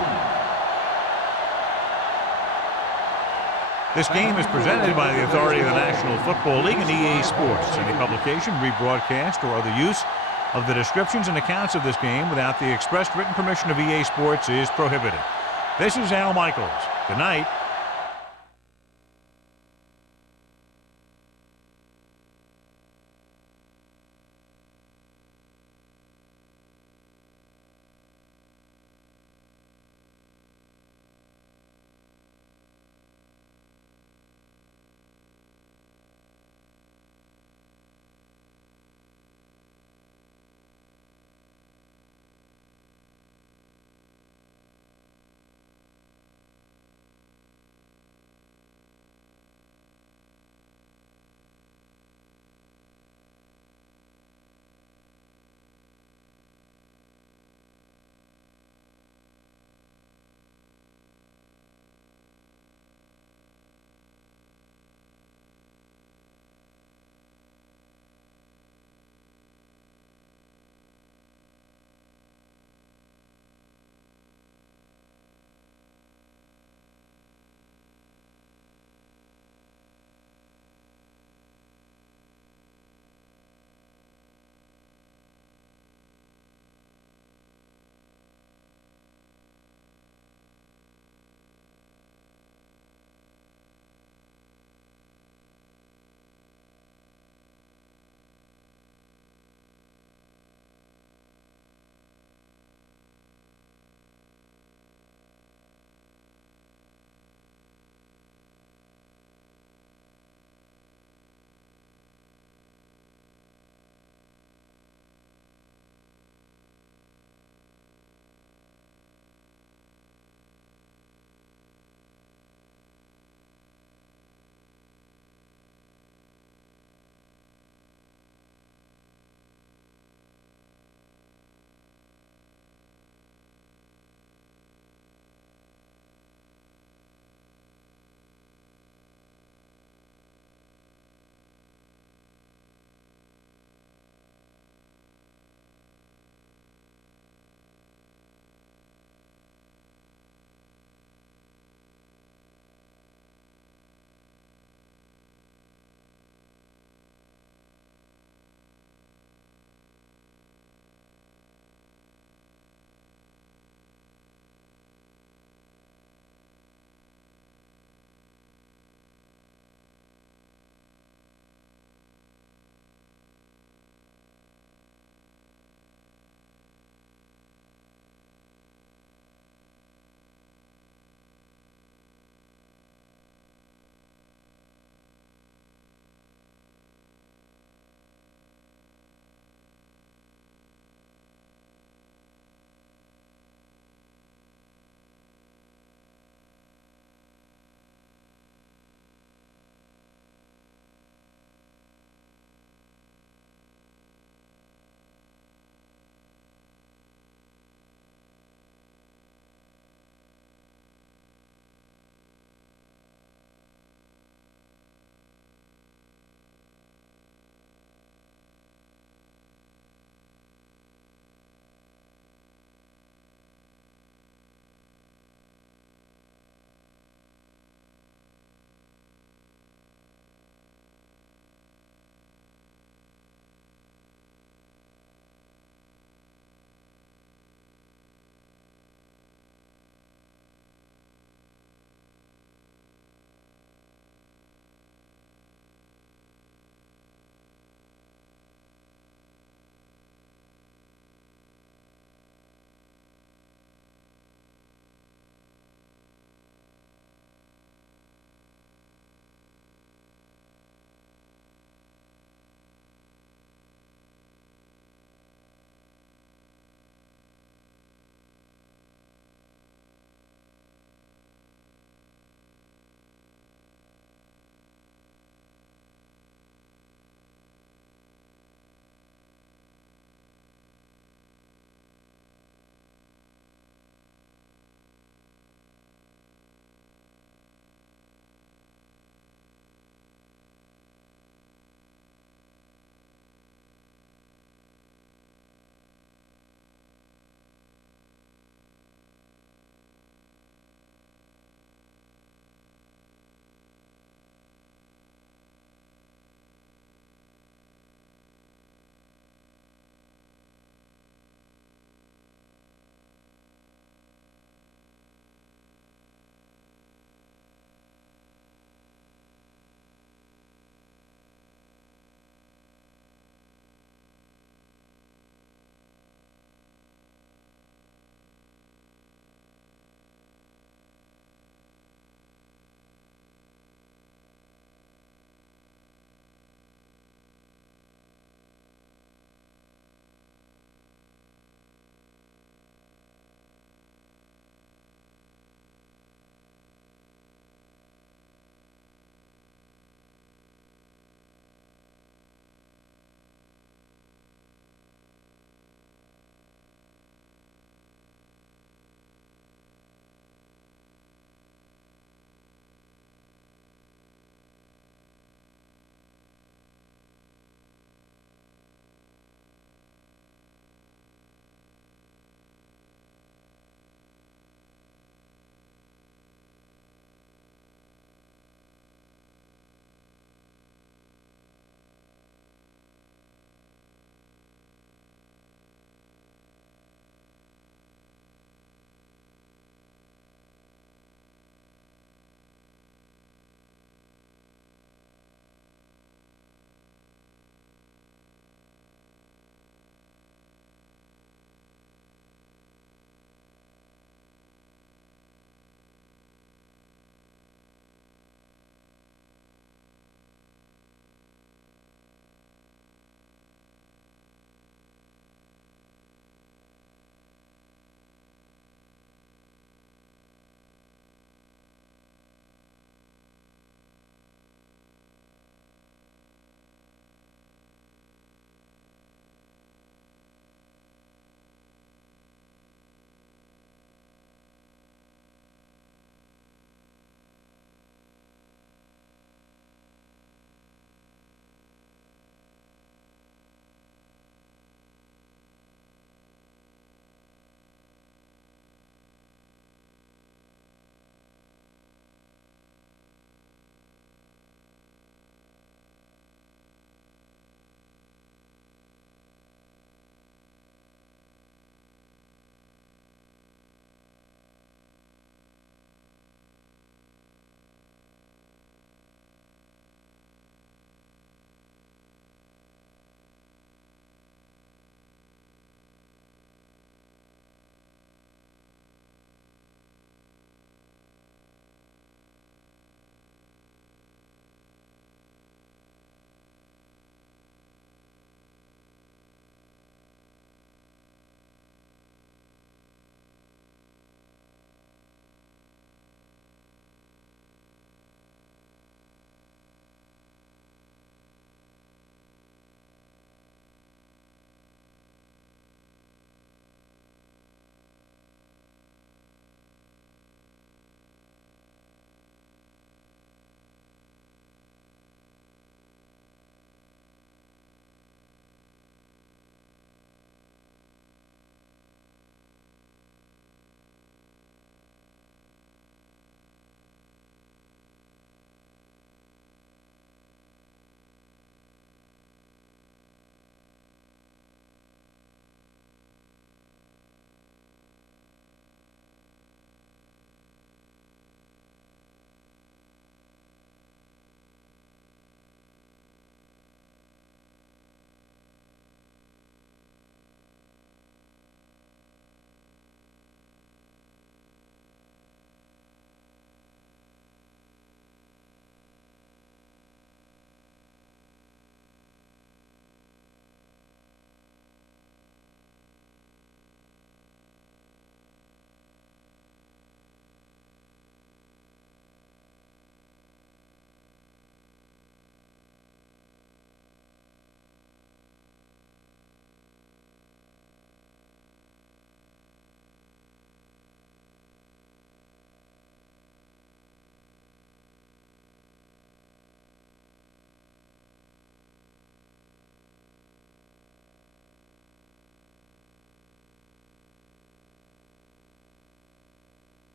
This game is presented by the authority of the National Football League and EA Sports. Any publication, rebroadcast, or other use of the descriptions and accounts of this game without the expressed written permission of EA Sports is prohibited. This is Al Michaels. Good night.